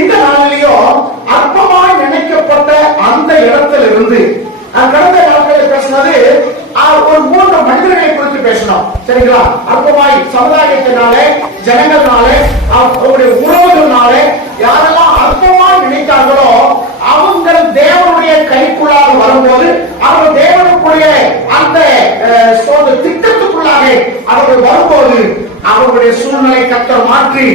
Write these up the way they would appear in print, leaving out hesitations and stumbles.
இந்த நாளிலேயும் அற்பமாய் நினைக்கப்பட்ட அந்த இடத்துல இருந்து கடந்த நாட்களில் பேசினது ஒரு 3 மனிதர்களை குறித்து பேசணும். சரிங்களா? அற்பமாய் சமுதாயத்தினாலே, ஜனங்கள்னாலே, அவருடைய உறவுகள்னாலே யாரெல்லாம் அற்பமாய் நினைத்தார்களோ அவங்க தேவனுடைய கைக்குள்ளாக வரும்போது அவர்கள் தேவனுக்குரிய அந்த திட்டத்துக்குள்ளாக அவர்கள் வரும்போது அவர்களுடைய சூழ்நிலை கர்த்தர் மாற்றி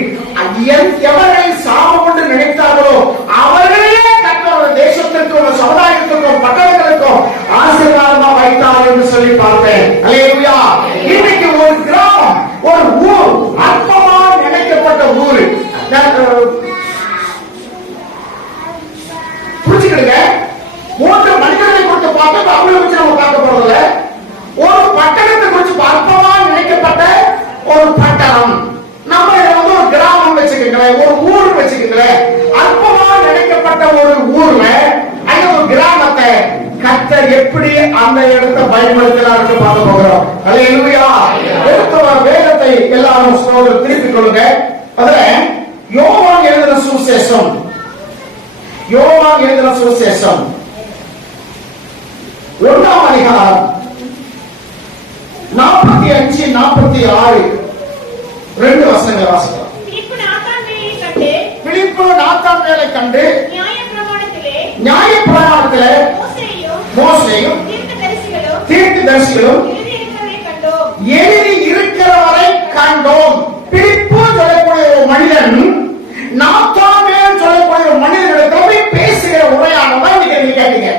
எவர்களை சாபம் என்று நினைத்தார்களோ அவர்களையே கர்த்தர் தேசத்திற்கும் சமுதாயத்திற்கும் பட்டணங்களுக்கும் ஆசீர்வாதமா வைத்தார் என்று சொல்லி பார்த்தேன். அல்லேலூயா. இன்னைக்கு ஒரு கிராமம், ஒரு ஊர், அற்பமா நினைக்கப்பட்ட ஊர். புரிச்சுக்கிடுங்க. 3 மனிதர்களை குறித்து பார்த்து அவங்களை வச்சு நம்ம பார்க்க போறதில்ல. ஒரு பட்டணத்தை குறித்து அற்பமா நினைக்கப்பட்ட ஒரு பட்டணம், நம்ம ஒரு கிராமம் வச்சுக்கீங்களேன், ஒரு ஊர் வச்சுக்கீங்களேன். அற்பமா நினைக்கப்பட்ட ஒரு ஊர்ல அந்த ஒரு கிராமத்தை கர்த்தர் எப்படி அந்த இடத்தை பயன்படுத்தலாம் பார்க்க போகிறோம். அல்லேலூயா. வேதத்தை எல்லாரும் திருப்பிக் கொள்ளுங்க. அதுல யோவான் எழுதின சுவிசேஷம், யோவான் எழுதின சுவிசேஷம் 1ஆம் அதிகாரம் 45, 46 2 வசனங்களை வாசிக்கலாம். பிலிப்பு நாத்தான்வேலை கண்டு நியாயப்பிரமாணத்திலே மோசேயும் தீர்க்கதரிசிகளும் எழுதி இருக்கிறவரை கண்டோம். பிலிப்பு சொல்லக்கூடிய ஒரு மனிதன் நாத்தான்வேல் சொல்லக்கூடிய ஒரு மனிதனிடத்தில் பேசுகிற உரையாடதான் நீங்க கேட்டீங்க.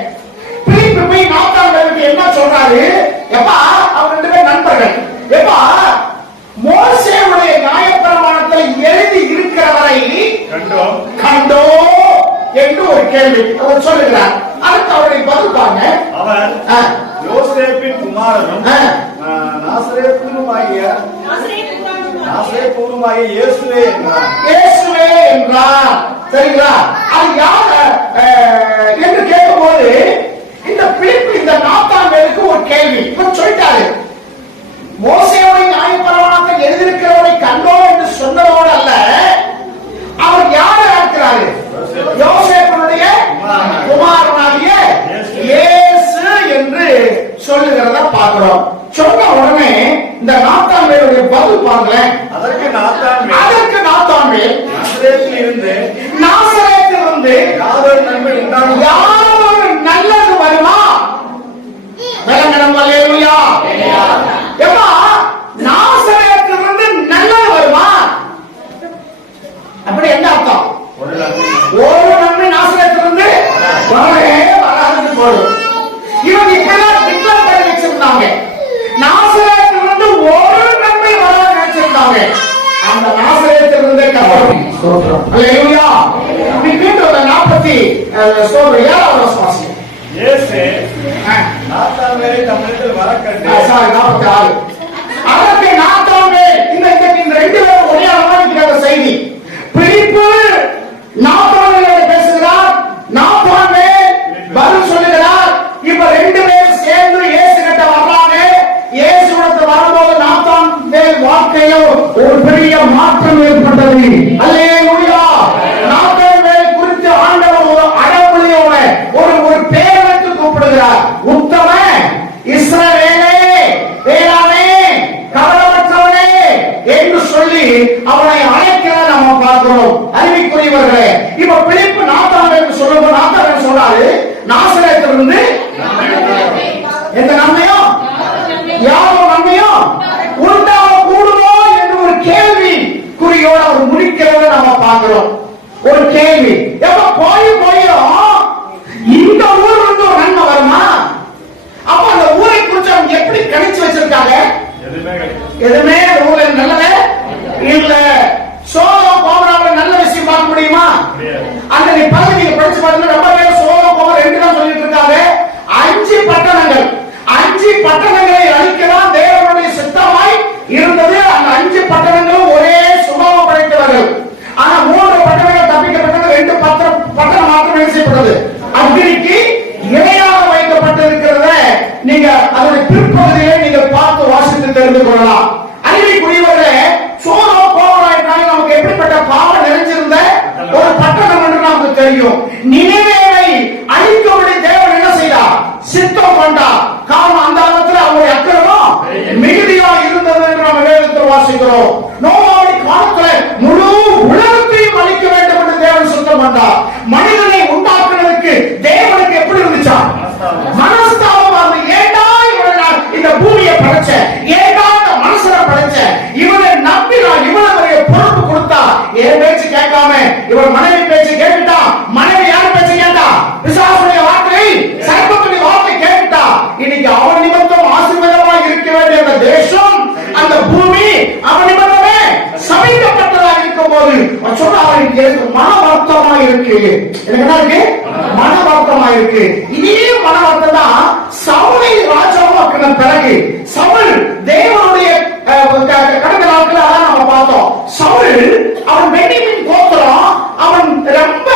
பிலிப்பு போய் நாத்தான்வேலுக்கு என்ன சொல்றாரு? எப்பா அவங்க 2 பேர் நண்பர்கள். எப்பா மோசேயுடைய நியாயப்பிரமாணத்தில் எழுதி இருக்கிறவரை கண்டோ என்று ஒரு கேள்வி அவர் சொல்லுகிறார். அதுக்கு அவருடைய பதில் பாருங்க. அவர் யோசேப்பின் குமாரனும் நாசரேத்துமாகிய இயேசுவே என்றார். சரிங்களா? அது யார் என்று கேட்கும்போது இந்த பிலிப்பு இந்த நாத்தான்வேலுக்கு ஒரு கேள்வி சொல்லிட்டாரு. மோசேயுடைய நியாயப்பிரமாணத்தை எழுதியிருக்கிறவரை கண்டோம் என்று சொன்னதோடு அல்ல, அவர் யாரை இருக்கிறாரு? யோசேப்பினுடைய குமாரனாகிய இயேசு என்று சொல்லுகிறத பார்க்கிறோம். சொன்ன உடனே இந்த நாத்தான்வேலுடைய பதில் பாருங்களேன். அதற்கு நாத்தான்வேல் நாசரேத்திலிருந்து யாதொரு நல்லது வருமா? விளங்கணும். அல்லேலூயா. எப்பா நாசரேத்திலிருந்து நல்லது வருமா? அப்படி என்ன அர்த்தம்? ஒரு நன்மை நாசரேத்திலிருந்து வரவே வராது போதும். இவங்க இப்பதான் டிக்ளேர் பண்ணி வச்சிருந்தாங்க. நாசரேத்திலிருந்து ஒரு நன்மை வராது நினைச்சிருந்தாங்க. அந்த நாசரேத்திலிருந்து ஸ்தோத்திரம். அல்லேலூயா. மீண்டும் 47வது வசனம். இயேசு நாத்தான்வேலை தம்மிடத்தில் வரக்கண்டு 46 அதற்கு நாத்தான்வேல் இந்த 2 பேரும் ஒரே அளவான செய்தி. பிலிப்பு நாத்தான்வேலோடு பேசுகிறார், நாத்தான்வேல் பதில் சொல்லுகிறார். இப்ப 2 பேரும் சேர்ந்து இயேசு கிட்ட வர்றாங்க. இயேசு கிட்ட வரும்போது நாத்தான்வேல் வாழ்க்கையில ஒரு பெரிய மாற்றம் ஏற்பட்டது. அல்லேலூயா. நாத்தான்வேல் குறித்து ஆண்டவர் ஒரு அடமொழியோட ஒரு பேர் வைத்து கூப்பிடுகிறார். உத்தம இஸ்ரவேலே, வேளானே, கவலையற்றவனே என்று சொல்லி அவனை அழைக்கிறத நம்ம பார்க்கிறோம். அறிவிக்குரியவர்களே, இப்ப பிலிப்பு நாத்தான்வேல் சொல்லும்போது நாத்தான்வேல் சொல்றாரு, நாசரேத்திலிருந்து எந்த நன்மையோ யாரோ நன்மையோ உண்டாக கூடுமோ என்று ஒரு கேள்வி குறியோடு அவர் முடிக்கிறத நம்ம பார்க்கிறோம். ஒரு கேள்வி, எப்ப போயும் இந்த ஊர் வந்து ஒரு நன்மை வருமா? அப்ப அந்த ஊரை குறித்து அவங்க எப்படி கணிச்சு வச்சிருக்காங்க? எதுவுமே ஊர்ல நல்லது இல்ல. சோதம் கோமராவுல நல்ல விஷயம் பார்க்க முடியுமா? அந்த நீங்க படிச்சு பாருங்க. ரொம்ப பேர் சோதம் கோமரம் 2 தான் சொல்லிட்டு இருக்காங்க. 5 பட்டணங்கள், 5 பட்டணங்களை அழிக்கலாம் தேவனுடைய சித்தமாய் இருந்தது. அந்த 5 பட்டணங்களும் ஒரே சுபாவம் படைத்தவர்கள். ஆனா 3 பட்டணங்கள் தப்பிக்கப்பட்டது. 2 பட்டணம் மாத்திரம் செய்யப்பட்டது. அக்னிக்கு இணையாக வைக்கப்பட்டிருக்கிறத நீங்க அதனுடைய பிற்பகுதியை நீங்க பார்த்து வாசித்து தெரிந்து கொள்ளலாம். அறிவிக்குரியவர்களே, சோதம் கோமரா நமக்கு எப்படிப்பட்ட பாவம் நிறைஞ்சிருந்த ஒரு பட்டணம் நினிவேவை அழிக்கும்படி தேவன் என்ன செய்தார்? சித்தம் கொண்டார். காரணம் அந்த காலத்தில் அவருடைய அக்கிரமம் மிகுதியா இருந்தது என்று நம்ம வேதத்தில் வாசிக்கிறோம். நோவாவுடைய காலத்தில் முழு உலகத்தையும் அழிக்க வேண்டும் என்று தேவன் சித்தம் கொண்டார். மனிதனை உண்டாக்குவதற்கு தேவனுக்கு எப்படி இருந்துச்சா? மனஸ்தாபம். ஏண்டா இவன் இந்த பூமியை படைச்ச, ஏண்டா இந்த மனுஷனை படைச்ச, இவனை நம்பி நான் இவ்வளவு பொறுப்பு கொடுத்தா என் பேச்சு கேட்காம இவன் மனைவி பேச்சு கேட்டுட்டா, மனைவி யார் பேச்சு கேட்டா? பிசாசுடைய வார்த்தை, சர்ப்பத்துடைய வார்த்தை கேட்டுட்டா. இன்னைக்கு அவன் நிமித்தம் ஆசீர்வாதமாக இருக்க வேண்டிய அந்த தேசம், அந்த பூமி அவன் நிமித்தமே சபிக்கப்பட்டதாக இருக்கும் போது சொன்ன அவனுக்கு மன வருத்தமா இருக்கு. எனக்கு என்ன இருக்கு? மன வருத்தமா இருக்கு. இதே மன வருத்தம் தான் சவுலை ராஜாவாக்கின பிறகு சவுல் தேவனுடைய கடந்த நாட்கள் அதான் நம்ம பார்த்தோம். சவுல் அவன் பென்யமீன் கோத்திரம், அவன் ரொம்ப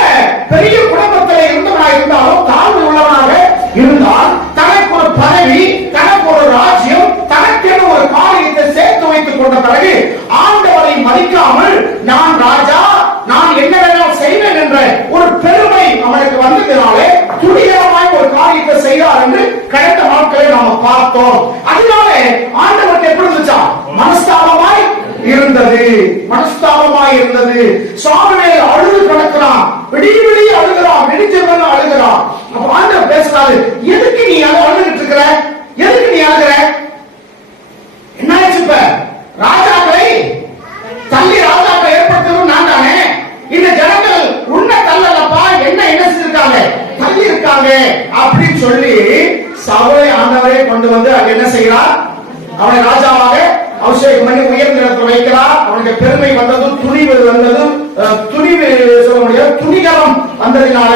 பெரிய குடும்பத்தில் இருந்தவனாக இருந்தாலும் தாழ்வு உள்ளவனாக இருந்தால் தனக்கு ஒரு பதவி, தனக்கு ஒரு ராஜ்யம், தனக்கென ஒரு காரியத்தை சேர்த்து வைத்துக் கொண்ட பிறகு ஆண்டவரை மதிக்காமல் நான் ராஜா, நான் என்ன வேணாலும் செய்வேன் என்ற ஒரு பெருமை அவனுக்கு வந்ததினாலே துணிகரமாய் ஒரு காரியத்தை செய்தார் என்று கடந்த நாட்களை நாம பார்த்தோம். அதனால ஆண்டவருக்கு எப்படி இருந்துச்சா? மனஸ்தாபமாய் இருந்தது. மனஸ்தாபமாய் இருந்தது. சாமுவேல் அழுது கிடக்கிறான், விடிய அழுகிறான், விடிஞ்சவன் அழுகிறான். அப்ப ஆண்டவர் பேசுறாரு, எதுக்கு நீ அழுதுட்டு இருக்கிற? எதுக்கு நீ அழுகிற? என்ன ஆச்சு? இப்ப ராஜாக்களை தள்ளி ராஜாக்களை ஏற்படுத்தவும் நான் தானே. இந்த ஜனங்கள் உன்னை தள்ளலப்பா, என்ன செஞ்சிருக்காங்க? தள்ளி இருக்காங்க அப்படின்னு சொல்லி சவுலை ஆண்டவரே கொண்டு வந்து அங்க என்ன செய்யறார்? அவனை ராஜாவாக அபிஷேகம் பண்ணி உயர்ந்த இடத்துல வைக்கிறார். அவனுக்கு பெருமை வந்தது, துணிவு வந்தது, துணிவு சொல்ல முடியாது, துணிகரம் வந்ததினால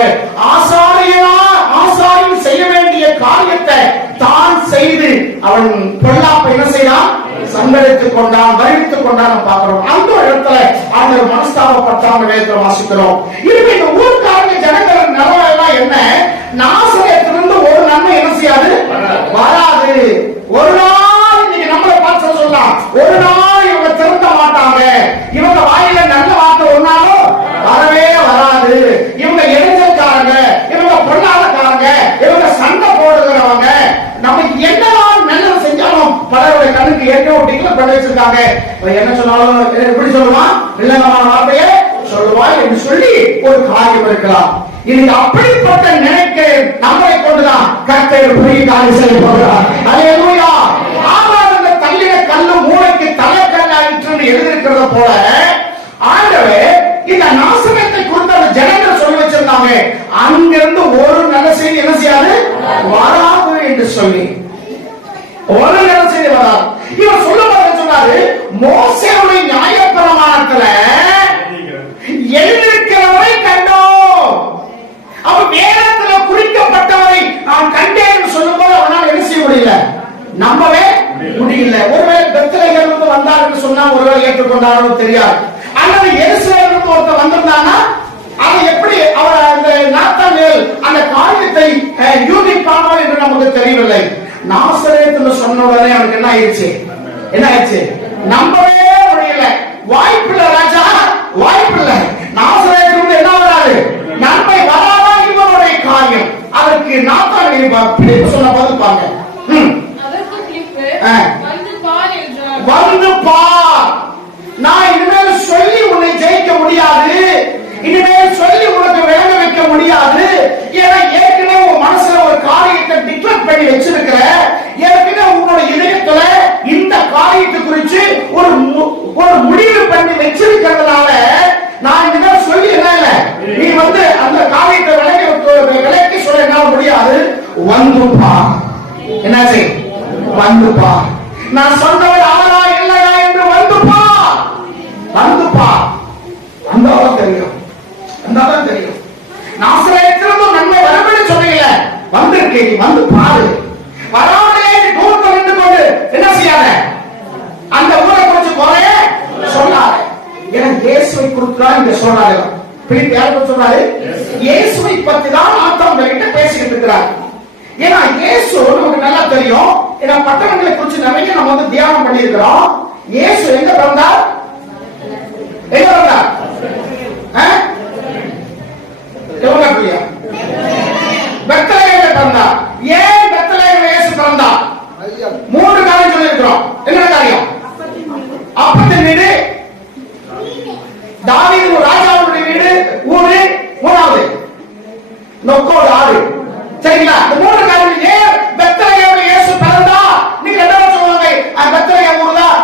ஆசாரியன் செய்ய வேண்டிய காரியத்தை தான் செய்து அவன் பொல்லாப்பை என்ன செய்யலாம்? சங்கடித்துக் கொண்டான், வருவித்துக் கொண்டான் பார்க்கிறோம். அந்த இடத்துல ஆண்டவர் மனஸ்தாபப்பட்டான் வேதத்தை வாசிக்கிறோம். இனிமே இந்த ஊர்க்காரங்க ஜனங்கள் நிலவெல்லாம் என்ன? நாசரேத்திலிருந்து ஒரு நன்மை என்ன செய்யாது? வராது. ஒரு நாள் இன்னைக்கு நம்மளை பார்த்து சொல்லலாம், ஒரு நாள் இவங்க திருத்த மாட்டாங்க, இவங்க வாயில நல்ல வார்த்தை ஒன்னாலும் வரவே வராது, இவங்க இடைஞ்சல்காரங்க, இவங்க பொருளாதாரக்காரங்க, இவங்க சண்டை போடுகிறவங்க, நம்ம என்னதான் நல்லது செஞ்சாலும் பலருடைய கண்ணுக்கு ஏற்கனவே டிக்ளேர் பண்ணி வச்சிருக்காங்க. என்ன சொன்னாலும் எப்படி சொல்லுவான்? இல்லங்கமான வார்த்தையை சொல்லுவாய் என்று சொல்லி ஒரு காரியம் இருக்கலாம். இது அப்படிப்பட்ட நினைக்க நம்மை கொண்டுதான் கர்த்தர் பெரிய காரியம் செய்ய போகிறார். அல்லேலூயா. ஆகாத தள்ளின கல்லு மூளைக்கு தலைக்கல்லாயிற்று எழுதியிருக்கிறத போல ஆண்டவர் இந்த நாசகத்தை குறித்து அந்த ஜனங்கள் சொல்லி வச்சிருந்தாங்க. அங்கிருந்து ஒரு நல்ல செய்தி என்ன செய்யாது? வராது என்று சொல்லி ஒரு நல்ல செய்தி வராது. இவர் சொல்ல சொன்னாரு, மோசேயுடைய நியாயப்பிரமாணத்துல எழுதியிருக்கிறவரை கண்டோம். அவ வேதத்துல குறிக்கப்பட்டவரை நான் கண்டேன் சொல்லும் போது அவனால் என்ன செய்ய முடியல? நம்பவே முடியல. ஒருவேளை பெத்லகேமிலிருந்து வந்தார் என்று சொன்னா ஒருவேளை ஏற்றுக்கொண்டாரோ தெரியாது. அல்லது எருசலேமிலிருந்து ஒருத்தர் வந்திருந்தானா அதை எப்படி அவர் அந்த நாத்தானியேல் அந்த காரியத்தை யூகிப்பானோ என்று நமக்கு தெரியவில்லை. நாசரேத்துல சொன்ன உடனே அவனுக்கு என்ன ஆயிடுச்சு? என்ன ஆயிடுச்சு? நம்பவே முடியல. வாய்ப்பில்ல ராஜா, வாய்ப்பில்ல. நாசரேத்திலிருந்து என்ன வராது? நன்மை வராதா இவனுடைய காரியம். அதற்கு நாத்தானியேல் பிலிப்பு சொன்ன போது பாருங்க, வந்து பார், நான் இனிமேல் சொல்லி உன்னை ஜெயிக்க முடியாது, இனிமேல் சொல்லி உனக்கு விளங்க வைக்க முடியாது. ஏன்னா ஏற்கனவே உன் மனசுல ஒரு காரியத்தை டிக்ளேர் பண்ணி வச்சிருக்கிற, ஏற்கனவே உன்னோட இதயத்துல இந்த காரியத்தை குறித்து ஒரு முடிவு பண்ணி வச்சிருக்கிறதுனால நான் இனிமேல் சொல்லி என்ன இல்ல, நீ வந்து அந்த காரியத்தை விளக்கி சொல்ல என்னால முடியாது. வந்து பார். என்னாச்சு? வந்து பார். நான் சொன்னவர் ஆளா இல்லையா என்று வந்து பார். வந்து பார். வந்தாதான் தெரியும், வந்தாதான் தெரியும். நாசரேத்திலிருந்து நன்மை வரவேன்னு சொன்னீங்க, வந்திருக்கு, வந்து பாரு. வராமலே தூரத்தில் நின்று கொண்டு என்ன செய்யாத, அந்த ஊரை குறிச்சு குறைய சொல்லாத. எனக்கு இயேசுவை குறித்து இங்க சொல்றாரு. பிலிப்பு யாருக்கு சொல்றாரு? இயேசுவை பத்தி தான் ஆத்தவங்க கிட்ட பேசிக்கிட்டு இருக்கிறார். ஏன்னா இயேசு நமக்கு நல்லா தெரியும். ஏன்னா பட்டணங்களை குறிச்சு நிறைய நம்ம வந்து தியானம் பண்ணி இருக்கிறோம். இயேசு எங்க பிறந்தார்? எங்க பிறந்தார்? எவ்வளவு பிள்ளையா? பெத்லகேமில் பிறந்தார். ஏன் பெத்லகேமில் இயேசு பிறந்தார்? 3 காரியம் சொல்லியிருக்கிறோம். என்ன காரியம்? அப்பத்தின் வீடு, தாவீது ராஜாவுடைய வீடு, ஊரு, 3வது நொக்கோடு ஆடு. சரிங்களா? இந்த 3 காரியம். ஏன் பெத்லகேமில் இயேசு பிறந்தார்? நீங்க என்ன சொல்லுவாங்க? பெத்லகேம் ஊர் தான்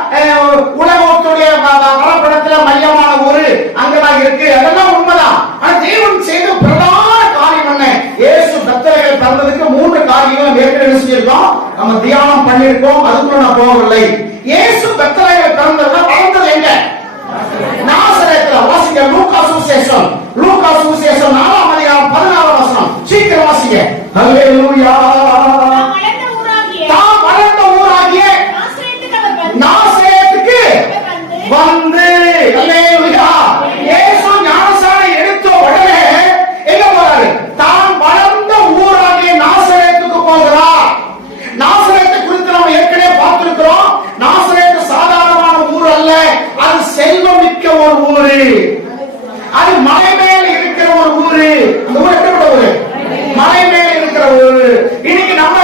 உலகத்துடைய வரைபடத்துல மையமான ஊரு, அங்கதான் இருக்கு. அதெல்லாம் உண்மைதான். ஆனா தேவன் செய்த பிரதான காரியம் என்ன? இயேசு பெத்லகேமில் பிறந்ததுக்கு 3 காரியங்களும் ஏற்கனவே செஞ்சிருக்கோம், நம்ம தியானம் பண்ணிருக்கோம். அதுக்குள்ள நான் போகவில்லை. இயேசு பெத்லகேமில் பிறந்ததுன்னா வளர்ந்தது எங்க? நாசரேத்ல. வாசிங்க லூக்கா சுவிசேஷம், லூக்கா சுவிசேஷம் 4ஆம் அதிகாரம் 14ஆம் வசனம். சீக்கிரம் வாசிங்க. ஹல்லேலூயா. தாம் வளர்ந்த ஊராகிய நாசரேத்துக்கு வந்து, ஹல்லேலூயா. இயேசு ஞானஸ்நானம் எடுத்த உடனே எங்க போறாரு? தாம் வளர்ந்த ஊராகிய நாசரேத்துக்கு போகிறார். நாசரேத்தை குறித்து நம்ம ஏற்கனவே பார்த்திருக்கிறோம். நாசரேத்து சாதாரணமான ஊர் அல்ல, அது செல்வம் மிக்க ஒரு ஊரு. அது மலை மேல இருக்கிற ஒரு ஊரு. அந்த ஊர் எப்படிப்பட்ட ஊரு? மலை மேல இருக்கிற ஊரு. இன்னைக்கு நம்ம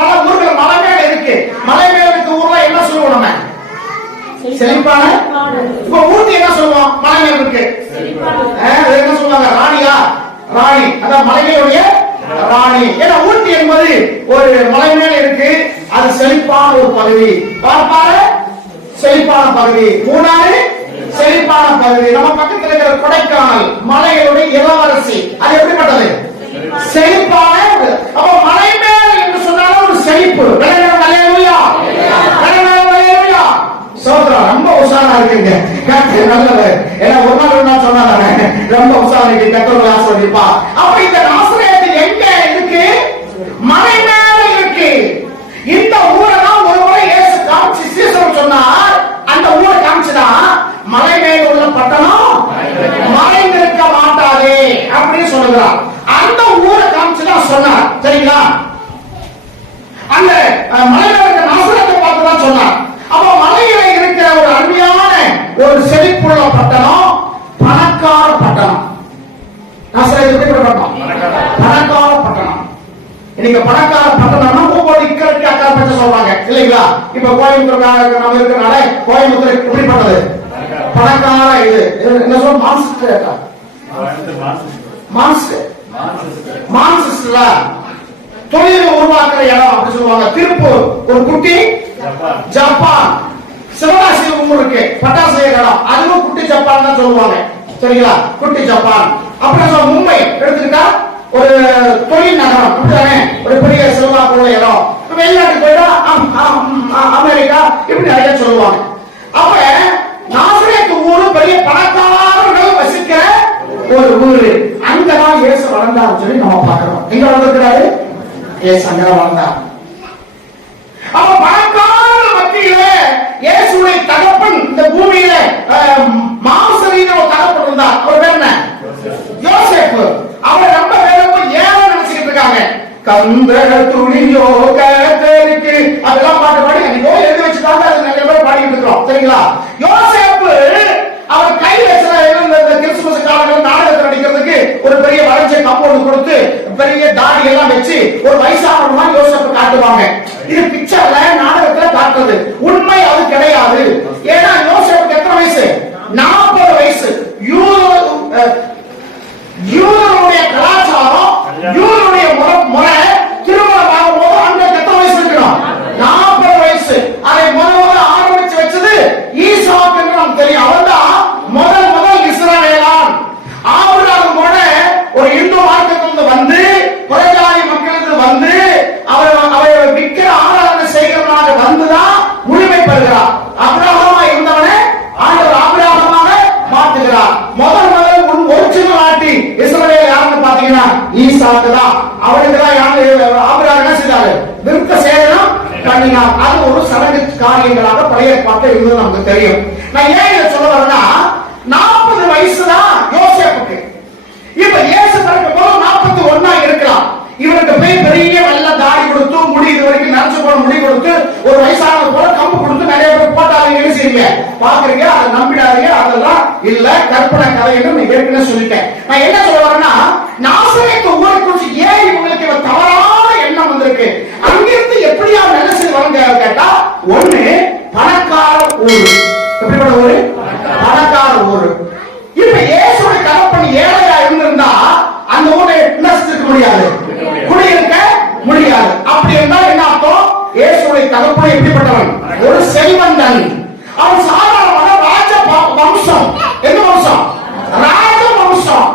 பல ஊர்கள் மலை மேல இருக்கு. மலை மேல இருக்க ஊர்ல என்ன சொல்லுவோம்? நம்ம செழிப்பான. இப்ப ஊட்டி என்ன சொல்லுவோம்? மலை மேல இருக்கு. என்ன சொல்லுவாங்க? ராணியா? ராணி. அதான் மலைகளுடைய ராணி. ஏன்னா ஊட்டி என்பது ஒரு மலை மேல இருக்கு. அது செழிப்பான ஒரு பகுதி. பார்ப்பாரு செழிப்பான பகுதி. 3வது செழிப்பான பகுதி. நம்ம பக்கத்தில் இருக்கிற கொடைக்கானல் மலைகளுடைய இளவரசி. அது எப்படிப்பட்டது? செழிப்பான. அப்ப மலை மேல என்று சொன்னாலும் ஒரு செழிப்பு. சோதரம் ரொம்ப உஷாரா இருக்குங்க. நல்லது. ஏன்னா ஒரு நாள் சொன்னாங்க ரொம்ப உஷாரா இருக்கு. கத்தோட ஆசிரியப்பா. அப்ப இந்த நாசரேத்து எங்க இருக்கு? மலை மேல இருக்கு. இந்த ஊரை தான் ஒரு முறை இயேசு காமிச்சு சீசன் சொன்னார். அந்த ஊரை காமிச்சுனா மலை மேல உள்ள பட்டணம் மறைந்திருக்க மாட்டாதே அப்படின்னு சொல்லுகிறார். அந்த ஊரை காமிச்சுதான் சொன்னார். சரிங்களா? அந்த மலையில இருக்க நாசரேத்தை பார்த்து தான் சொன்னார். அப்ப மலையில இருக்கிற ஒரு அருமையான ஒரு செழிப்புள்ள பட்டணம், பணக்கார பட்டணம். நாசரேத்து எப்படி பட்டணம்? பணக்கார பட்டணம். இன்னைக்கு பணக்கார பட்டணம்னா ஒவ்வொரு இக்கரைக்கு அக்கறை பற்றி சொல்றாங்க இல்லைங்களா? இப்ப கோயம்புத்தூர் நம்ம இருக்கிறனால கோயம்புத்தூர் எப்படிப்பட்டது? பணக்கார. இது என்ன சொல்ல? மான்செஸ்டர்ல தொழில் உருவாக்குற இடம் அப்படி சொல்லுவாங்க. திருப்பூர் ஒரு குட்டி ஜப்பான். சிவகாசி ஊர் இருக்கு, பட்டாசு இடம், அதுவும் குட்டி ஜப்பான் தான் சொல்லுவாங்க. சரிங்களா? குட்டி ஜப்பான். அப்புறம் மும்பை எடுத்துக்கிட்டா ஒரு தொழில் நகரம், அப்படித்தானே? ஒரு பெரிய செல்வாக்குள்ள இடம். வெளிநாட்டுக்கு போயிட்டா அமெரிக்கா, இப்படி நிறைய சொல்லுவாங்க. அப்ப நாசரேத்து ஊரு பெரிய பணக்காரர்கள் வசிக்கிற ஒரு ஊரு. அங்கதான் இயேசு வளர்ந்தார் சொல்லி நம்ம பார்க்கிறோம். எங்க வளர்ந்திருக்கிறாரு? இயேசு அங்கதான் வளர்ந்தார். அப்ப பணக்காரர்கள் மத்தியில இயேசுடைய தகப்பன் இந்த பூமியில மாம்சரீதியில ஒரு தகப்பன் இருந்தார். அவர் பேர் என்ன? யோசேப்பு. அவர் ரொம்ப பேரும் ஏன் நினைச்சுக்கிட்டு இருக்காங்க? கந்தர துணியோ கத்தருக்கு அதெல்லாம் பாட்டு பாடி அன்னைக்கோ எழுதி வச்சுட்டாங்க. அது நிறைய பேர் பாடிட்டு இருக்கிறோம். சரிங்களா? யோசேப்பு அவர் கை வச்ச கிறிஸ்துமஸ் காலங்கள் நாடகத்தில் நடிக்கிறதுக்கு ஒரு பெரிய வளர்ச்சி கம்பவுண்ட் கொடுத்து பெரிய தாடி எல்லாம் வச்சு ஒரு வயசான யோசேப்பு காட்டுவாங்க. இது பிக்சர்ல நாடகத்துல காட்டுறது. உண்மை அது கிடையாது. ஏன்னா யோசேப்புக்கு எத்தனை வயசு? 40 வயசு. யூதருடைய கலாச்சாரம், யூதருடைய முறை திருமணம் ஆகும்போது அந்த எத்தனை வயசு இருக்கணும்? 40 வயசு. அதை முதல்ல ஆரம்பிச்சு வச்சது ஈசாக்கு என்று நமக்கு தெரியும். அவன் தான் முதல் இஸ்ரவேலான். ஆபிரகாம் கூட ஒரு இந்து மார்க்கத்திலிருந்து வந்து புறஜாதி மக்களுக்கு வந்து அவரை விக்கிர ஆராதனை செய்கிறவனாக வந்துதான் முழுமை பெறுகிறார். ஆபிரகாமா இருந்தவனை ஆண்டவர் ஆபிரகாமாக மாற்றுகிறார். முதல் ஒரிஜினல் ஆட்டி இஸ்ரவேல் யாருன்னு பாத்தீங்கன்னா ஈசாக்கு தான். அவனுக்கு தான் ஆபிரகாம் என்ன செய்தாரு? விருத்த சேதனம் பண்ணினார். அது ஒரு சடங்கு காரியங்களாக பழைய பாட்டு இருந்தது நமக்கு தெரியும். நான் ஏன் இதை சொல்ல வரேன்னா 40 வயசு தான் யோசேப்புக்கு. இப்ப இயேசு பிறக்கும் போது 41 இருக்கலாம். இவருக்கு போய் பெரிய வெள்ள தாடி கொடுத்து முடி இது வரைக்கும் நினைச்சு போன முடி கொடுத்து ஒரு வயசானது போல கம்பு கொடுத்து நிறைய பேர் போட்டாதீங்கன்னு செய்யுங்க. பாக்குறீங்க, அதை நம்பிடாதீங்க. அதெல்லாம் இல்ல, கற்பனை கதை என்று ஏற்கனவே சொல்லிட்டேன். நான் என்ன சொல்ல வரேன்னா நாசரேத்து ஊரை குறித்து ஏன் இவங்களுக்கு தவறான எண்ணம் வந்திருக்கு? அங்கிருந்து எப்படியா நல்ல செய்தி வழங்க கேட்டா, ஒண்ணு பணக்கார ஊரு. எப்படிப்பட்ட ஊரு? பணக்கார ஊரு. இப்ப இயேசுடைய தகப்பன் ஏழையா இருந்திருந்தா அந்த ஊரை நசிக்க முடியாது, குடியிருக்க முடியாது. அப்படி இருந்தா என்ன அர்த்தம்? இயேசுடைய தகப்பன் எப்படிப்பட்டவன்? ஒரு செல்வந்தன். அவன் சாதாரணமான ராஜ வம்சம். எந்த வம்சம்? ராஜ வம்சம்.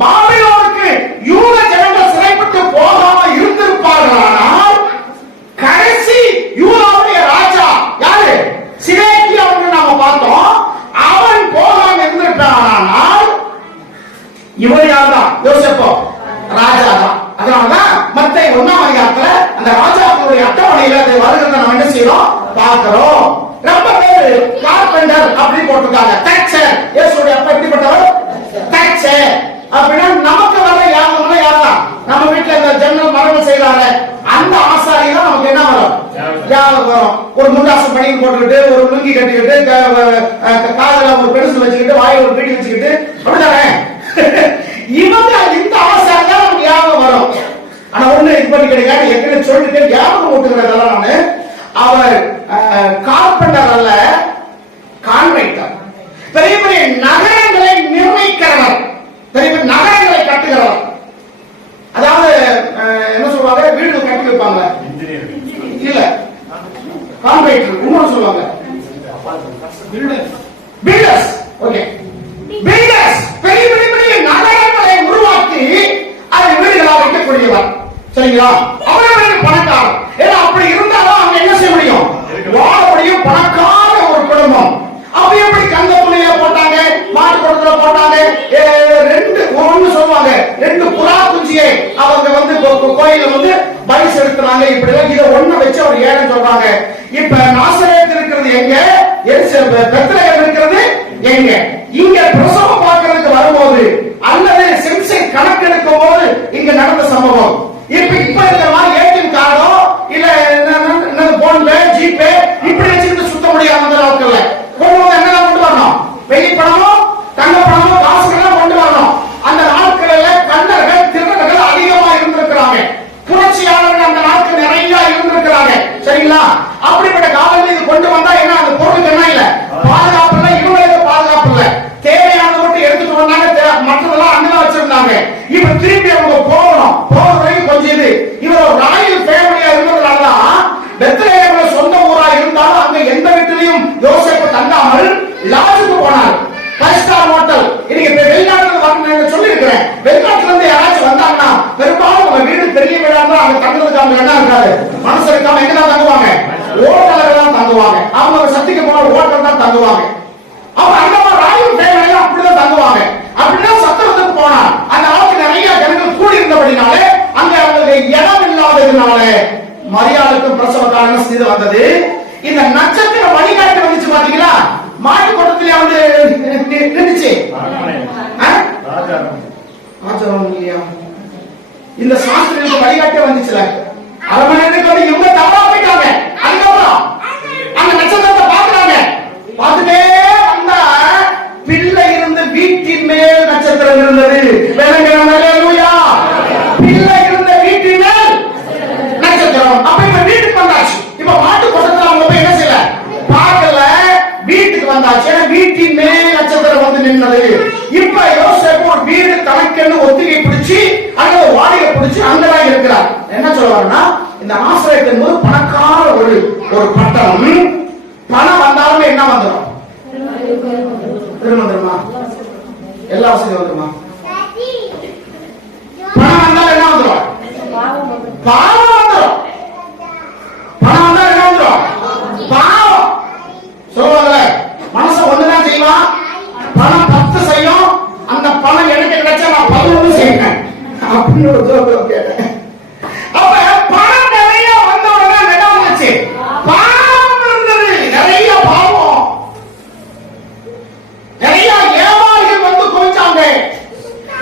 பாபிலோனுக்கு யூத ஜனங்கள் சிறைப்பட்டு போகாம இருந்திருப்பார்களானால் கடைசி யூதாவுடைய ராஜா யாரு? சிதேக்கியா நாம பார்த்தோம். அவன் போகாம இருந்திருப்பானால் இவர் யார்தான்? யோசேப்பு ராஜா தான். அதனாலதான் மத்தேயு 1ஆம் அதிகாரத்துல அந்த ராஜாக்களுடைய அட்டவணையில அது வருகிறத நம்ம என்ன செய்யறோம்? பார்க்கிறோம். ரொம்ப பேரு கார்பெண்டர் அப்படி போட்டிருக்காங்க. தச்சர். இயேசுடைய அப்பா எப்படிப்பட்டவர்? தச்சர். அப்படின்னா நமக்கு வர யாரும் யாரா? நம்ம வீட்டுல இந்த ஜன்னல் மரபு செய்யறாங்க, அந்த ஆசாரி தான் நமக்கு என்ன வரும்? ஞாபகம் வரும். ஒரு முண்டாசம் பணியில் போட்டுக்கிட்டு, ஒரு லுங்கி கட்டிக்கிட்டு, காதல ஒரு பெருசு வச்சுக்கிட்டு, வாயில ஒரு பீடி வச்சுக்கிட்டு, அப்படிதானே? இவங்க இந்த ஆசாரி தான் நமக்கு ஞாபகம் வரும். ஆனா ஒண்ணு இது பண்ணி கிடைக்காது, ஏற்கனவே சொல்லிட்டு ஞாபகம் ஓட்டுகிறதெல்லாம் நானு, அவர் கார்பெண்டர் அல்ல, கான்ட்ராக்டர். பெரிய பெரிய நகரங்களை நிர்ணயிக்கிறவர், பெரிய பெரிய நகரங்களை கட்டுகிறவர். அதாவது என்ன சொல்லுவாங்க? வீடு கட்டி வைப்பாங்க இல்ல, கான்ட்ராக்டர். இன்னொன்னு சொல்லுவாங்க பில்டர்ஸ். Okay, filters. பெரிய பெரிய பெரிய நகரங்களை உருவாக்கி அதை வீடுகளாக வைக்கக்கூடியவர். சரிங்களா? அவருடைய பணக்காரர். ஏன்னா அப்படி இருந்தாலும் அவங்க என்ன செய்ய முடியும்? வாழ முடியும். பணக்கார ஒரு குடும்பம். அப்ப எப்படி கந்த துணியில போட்டாங்க, மாட்டு குடத்துல போட்டாங்க, ஒண்ணு சொல்லுவாங்க, 2 புறா குஞ்சியை அவங்க வந்து கோயில வந்து பலி செலுத்துறாங்க. இப்படி இதை ஒண்ணு வச்சு அவர் ஏன்னு சொல்றாங்க. இப்ப நாசரேத் இருக்கிறது எங்க? பெத்லகேம் இருக்கிறது எங்க? இங்க பிரசவம் பார்க்கறதுக்கு வரும்போது அல்லது சென்சஸ் கணக்கெடுக்கும் போது இங்க நடந்த சம்பவம். இப்ப இருக்கிற மாதிரி ஏடிஎம் கார்டோ இல்ல போன்பே ஜிபே இப்படி வச்சுக்கிட்டு சுத்த முடியாத அந்த நாட்கள்ல கொண்டு வந்து என்ன கொண்டு வரணும்? வெள்ளி பணமோ தங்க பணமோ காசுகளெல்லாம் கொண்டு வரணும். அந்த நாட்களில் கண்ணர்கள் திருடர்கள் அதிகமா இருந்திருக்கிறாங்க. புரட்சியாளர்கள் அந்த நாட்கள் நிறைய இருந்திருக்கிறாங்க. சரிங்களா? அப்படிப்பட்ட காலத்தில் இது கொண்டு வந்தா என்ன? அந்த பொருளுக்கு என்ன இல்ல, பாதுகாப்பு இல்ல, இவங்களுக்கு பாதுகாப்பு இல்ல. தேவையானது மட்டும் எடுத்துட்டு வந்தாங்க, மற்றதெல்லாம் அங்கதான் வச்சிருந்தாங்க. இப்ப திருப்பி அவங்க போகணும். போகிற வரைக்கும் கொஞ்சம் இது இவர் ராயல் ஃபேமிலியா இருந்ததுனாலதான் பெத்லகேம்ல சொந்த ஊரா இருந்தாலும் அங்க எந்த வீட்டிலையும் யோசேப்பு தங்காமல் லாட்ஜுக்கு போனார். 5 ஸ்டார் ஹோட்டல். இன்னைக்கு வெளிநாட்டுல வரணும்னு சொல்லி இருக்கிறேன். வெளிநாட்டுல இருந்து யாராச்சும் வந்தாங்கன்னா பெரும்பாலும் நம்ம வீடு பெரிய வீடா இருந்தா அங்க தங்குறதுக்கு அவங்க என்ன இருக்காது, மனசு இருக்காம எங்கதான் தங்குவாங்க? ஹோட்டல்ல தான் தங்குவாங்க. அவங்க சத்திக்கு போன ஹோட்டல் தான் தங்குவாங்க. அவங்க அந்த ராயல் ஃபேமிலியா அப்படிதான் தங்குவாங்க. அப்படிதான் சத்திரத்துக்கு போனா அந்த நாளுக்கு நிறைய ஜனங்கள் கூடி இருந்தபடினாலே அங்க அவங்களுக்கு இடம் இல்லாததுனால மரியாதைக்கும் பிரசவத்தான செய்து வந்தது. இந்த நட்சத்திர வழிகாட்டு வந்துச்சு பாத்தீங்களா? மாட்டு கூட்டத்திலே வந்து நின்றுச்சு. இந்த சாஸ்திரங்களுக்கு வழிகாட்டே வந்துச்சுல, அரை மணி நேரத்துக்கு வந்து இவங்க தவறா போயிட்டாங்க. அதுக்கப்புறம் அந்த நட்சத்திரத்தை பாக்குறாங்க. பார்த்துட்டே வந்தா பிள்ளை இருந்து வீட்டின் மேல் நட்சத்திரம் இருந்தது. பிள்ளை இருந்த வீட்டின் மேல் நட்சத்திரம். அப்ப இப்ப வீட்டுக்கு வந்தாச்சு. இப்ப மாட்டு கூட்டத்தில் அவங்க போய் என்ன செய்யல, பார்க்கல, வீட்டுக்கு வந்தாச்சு. வீட்டின் மேல் நட்சத்திரம் வந்து நின்னது. இப்ப யோசேப்பு ஒரு வீடு தனக்கென்னு ஒத்திகை பிடிச்சு அல்லது வாடகை பிடிச்சு அங்கதான் இருக்கிறார். என்ன சொல்லுவாருன்னா, இந்த நாசரேத் என்பது பணக்கார ஒரு பட்டணம். பணம் வந்தாலுமே என்ன வந்துடும்? வந்துருமா? எல்லா வசதியும் வந்துருமா? பணம் வந்தாலும் என்ன வந்துடும்? பாவம் வந்துடும். பணம் வந்தா என்ன வந்துடும்? பாவம். சொல்லுவாங்க, மனசு ஒண்ணுதான் செய்வான், பணம் 10 செய்யும். அந்த பணம் எனக்கு கிடைச்சா நான் 11 செய்வேன் அப்படின்னு ஒரு ஜோக் கேட்டேன். அப்ப பணம் நிறைய வந்த உடனே நடந்துச்சு, பாவம் இருந்தது, நிறைய பாவம், நிறைய ஏமாளிகள் வந்து குவிச்சாங்க.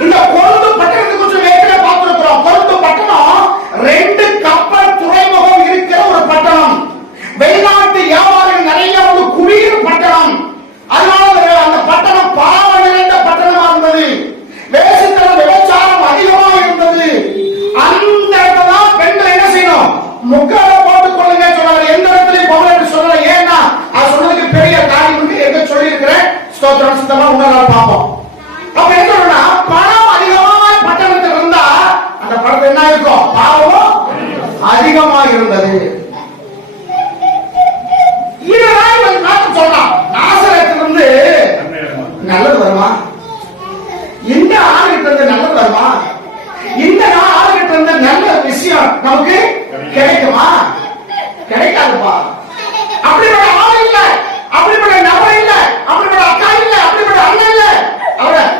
இந்த கொழுந்து பட்டணத்துக்கு கொஞ்சம் ஏற்கனவே பார்த்திருக்கிறோம். கொழுந்து பட்டணம் 2 கப்பல் துறைமுகம் இருக்கிற ஒரு பட்டணம். வெளிநாட்டு வியாபாரிகள் நிறைய வந்து குவிகிற பட்டணம். அதனால அந்த பட்டணம் பாவம் நிறைந்த பட்டணமா இருந்தது. வேசித்தனம் விபச்சாரம் அதிகம் வசனத்தெல்லாம் இன்னொரு பார்ப்போம். அப்ப என்ன சொல்றா, பணம் அதிகமா பட்டணத்தில் இருந்தா அந்த பணத்தை என்ன இருக்கும், பாவம் அதிகமா இருந்தது. சொன்னான், நாசரேத்திலிருந்து நல்லது வருமா, இந்த ஆளுகிட்ட இருந்து நல்லது வருமா, இந்த ஆளுகிட்ட இருந்து நல்ல விஷயம் நமக்கு கிடைக்குமா, கிடைக்காதுப்பா. அப்படிப்பட்ட ஆள் இல்ல, அப்படிப்பட்ட நபர் இல்ல, அப்படிப்பட்ட அக்கா இல்ல, அப்படிப்பட்ட அண்ணன் இல்ல.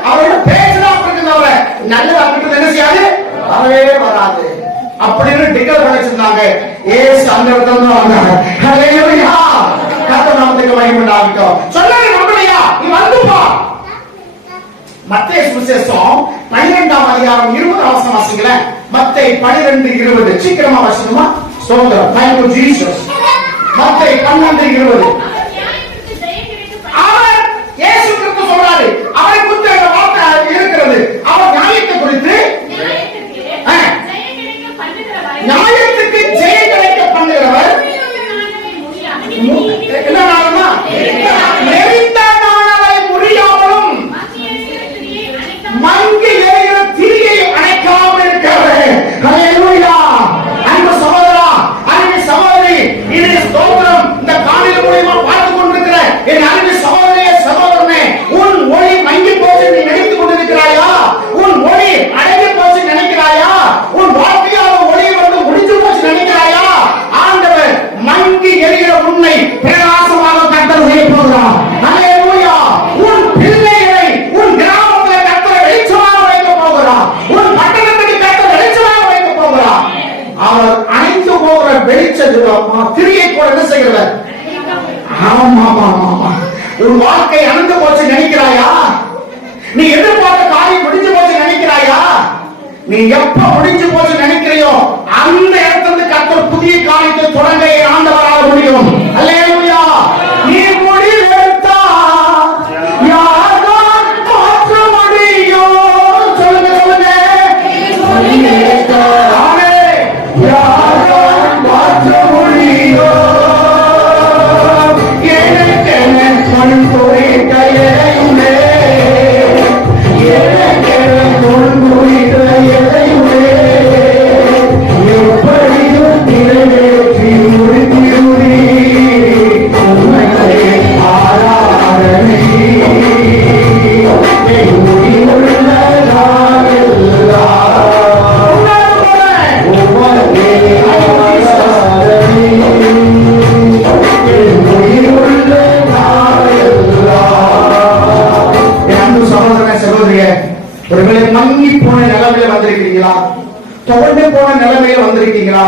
அவரோட பேச்சுதான் அப்படி இருந்தவரை நல்லது அப்படின்றது என்ன செய்யாது, வரவே வராது அப்படின்னு டிக்கெட் பண்ணிச்சிருந்தாங்க. ஏசு அந்த இடத்துல வந்தாங்க. ஹல்லேலூயா, கர்த்தர் நாமத்துக்கு மகிமை உண்டாகட்டும். சொன்னாங்க, நம்பலையா, நீ வந்துப்பா. மத்தேயு சுவிசேஷம் 12ஆம் அதிகாரம் 20ஆம் வசனம் வாசிங்களே. மத்தேயு 12:20. சீக்கிரமா வாசிக்கணுமா? ஸ்தோத்திரம். Thank you Jesus. மத்தேயு 12:20. அவர் இயேசு கிறிஸ்து சொல்றாரு, அவரை குறித்து அந்த வார்த்தை இருக்கிறது. அவர் நியாயத்தை குறித்து, நியாயத்துக்கு ஜெயம் கிடைக்க பண்ணுகிறவர், என்ன நாளுமா நெறிந்த நாளை முடியாமலும் மங்கி எரிகிற தீயை அணைக்காமல் இருக்கிறவர். ஹல்லேலூயா. அன்பு சகோதரா, அன்பு சகோதரி, இது ஸ்தோத்திரம். இந்த காணொளி மூலமா பார்த்து கொண்டிருக்கிற என் அன்பு சகோதரியே, சகோதரனே, உன் ஒளி மங்கி போச்சு நீ நினைத்துக் கொண்டிருக்கிறாயா? உன் ஒளி அடங்கி போச்சு நினைக்கிறாயா? உன் வாழ்க்கையால ஒளி வந்து முடிஞ்சு போச்சு நினைக்கிறாயா? ஆண்டவர் மங்கி எரிகிற உன்னை பிரகாசமாக கர்த்தர் செய்ய போகிறார். ஹல்லேலூயா. உன் பிள்ளைகளை உன் கிராமத்தில் கர்த்தர் வெளிச்சமாக வைக்க போகிறார். உன் பட்டணத்துக்கு கர்த்தர் வெளிச்சமாக வைக்க போகிறார். அவர் அணைந்து போகிற வெளிச்சம் திரியை கூட என்ன செய்கிறவர்? ஆமா ஆமா ஆமா. உன் வாழ்க்கை அணைந்து போச்சு நினைக்கிறாயா? நீ எதிர்பார்த்த காரியம் முடிஞ்சு போச்சு நினைக்கிறாயா? நீ எப்ப முடிஞ்சு போச்சு நினைக்கிறியோ அந்த இடத்துல கர்த்தர் புதிய காரியத்தை தொடங்க ஆண்டவராக முடியும். அல்லேலூயா. நீ முடிவெடுத்தா யாரால் மாற்ற முடியும்? சொல்லுங்க சொல்லுங்க. யாரால் மாற்ற முடியும்? எனக்கென மண் குறித்த எதையுமே, எனக்கென மண் குறித்த எதையுமே எப்படியும் நிறைவேற்றி முடித்திருவி. உண்மையை ஆராதனை முடிவுள்ள நாளெல்லாம் ஒருவேளை மங்கி போன நிலைமையில வந்திருக்கீங்களா? தொடர்ந்து போன நிலைமையில வந்திருக்கீங்களா?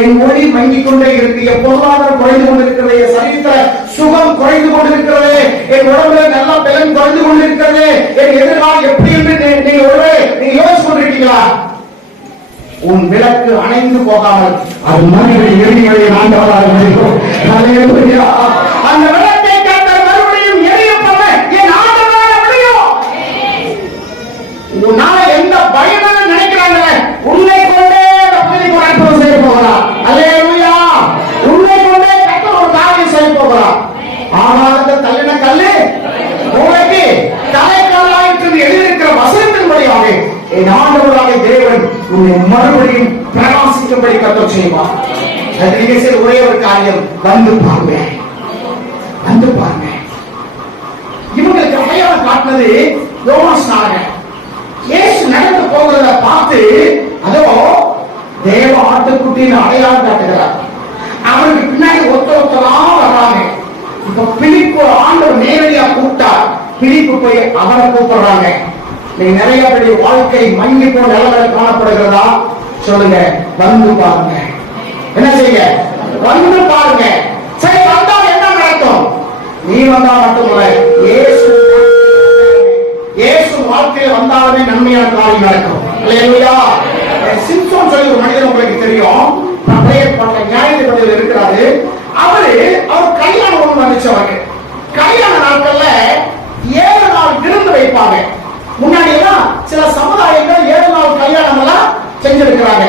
என் மொழி மங்கி கொண்டே இருக்கு, என் பொருளாதாரம் குறைந்து கொண்டிருக்கிறது, என் சரீரத்துல சுகம் குறைந்து கொண்டிருக்கிறது, என் உடம்புல நல்ல பலன் குறைந்து கொண்டிருக்கிறது, என் எதிர்காலம் எப்படி என்று நீங்க யோசிச்சு கொண்டிருக்கீங்களா? உன் விளக்கு அணைந்து போகாமல் அது மறுபடியும் எரிவடைய ஆண்டவராக இருக்கும். அந்த விளக்கை கர்த்தர் மறுபடியும் எரிய பண்ண என் ஆண்டவராக முடியும். உன்னால எந்த பயனும் நினைக்கிறாங்களே, உன்னை கொண்டே புதிய அற்புதம் செய்ய போகிறார். அல்லேலூயா. உன்னை கொண்டே கர்த்தர் ஒரு காரியம் செய்ய போகிறார். ஆகாரத்தை தள்ளின கல்லு உனக்கு தலைக்கல்லாயிற்று எழுதியிருக்கிற வசனத்தின் வழியாக என் ஆண்டவராக தேவன் உன்னை மறுபடியும் பிரகாசிக்கும்படி கர்த்தர் செய்வார். அதுக்கு ஒரே ஒரு காரியம், வந்து பாருங்க, வந்து பாருங்க. இவங்களுக்கு அடையாளம் காட்டினது யோவான் ஸ்நானகன். இயேசு நடந்து போகிறத பார்த்து அதோ தேவ ஆட்டுக்குட்டின்னு அடையாளம் காட்டுகிறார். அவருக்கு பின்னாடி ஒருத்தரா வர்றாங்க. இப்ப பிலிப்பு ஆண்டவர் நேரடியா கூப்பிட்டார். பிலிப்பு போய் அவரை கூப்பிடுறாங்க. நீங்க நிறைய பேருடைய வாழ்க்கை மங்கி போன நிலவர காணப்படுகிறதா? சொல்லுங்க, வந்து பாருங்க. என்ன செய்ய? வந்து பாருங்க. சரி, வந்தால் என்ன நடக்கும்? நீ வந்தா மட்டுமல்ல, இயேசு வாழ்க்கையில வந்தாலுமே நன்மையான காரியம் நடக்கும். அல்லேலூயா. சிம்சோன் சொல்லி ஒரு மனிதன் உங்களுக்கு தெரியும், நியாயாதிபதியில் இருக்கிறாரு. அவர் கல்யாணம் ஒண்ணு வந்துச்சவங்க. கல்யாண நாட்கள்ல 7 நாள் விருந்து வைப்பாங்க. முன்னாடி எல்லாம் சில சமுதாயங்கள் 7 நாள் கல்யாணம் எல்லாம் செஞ்சிருக்கிறாங்க.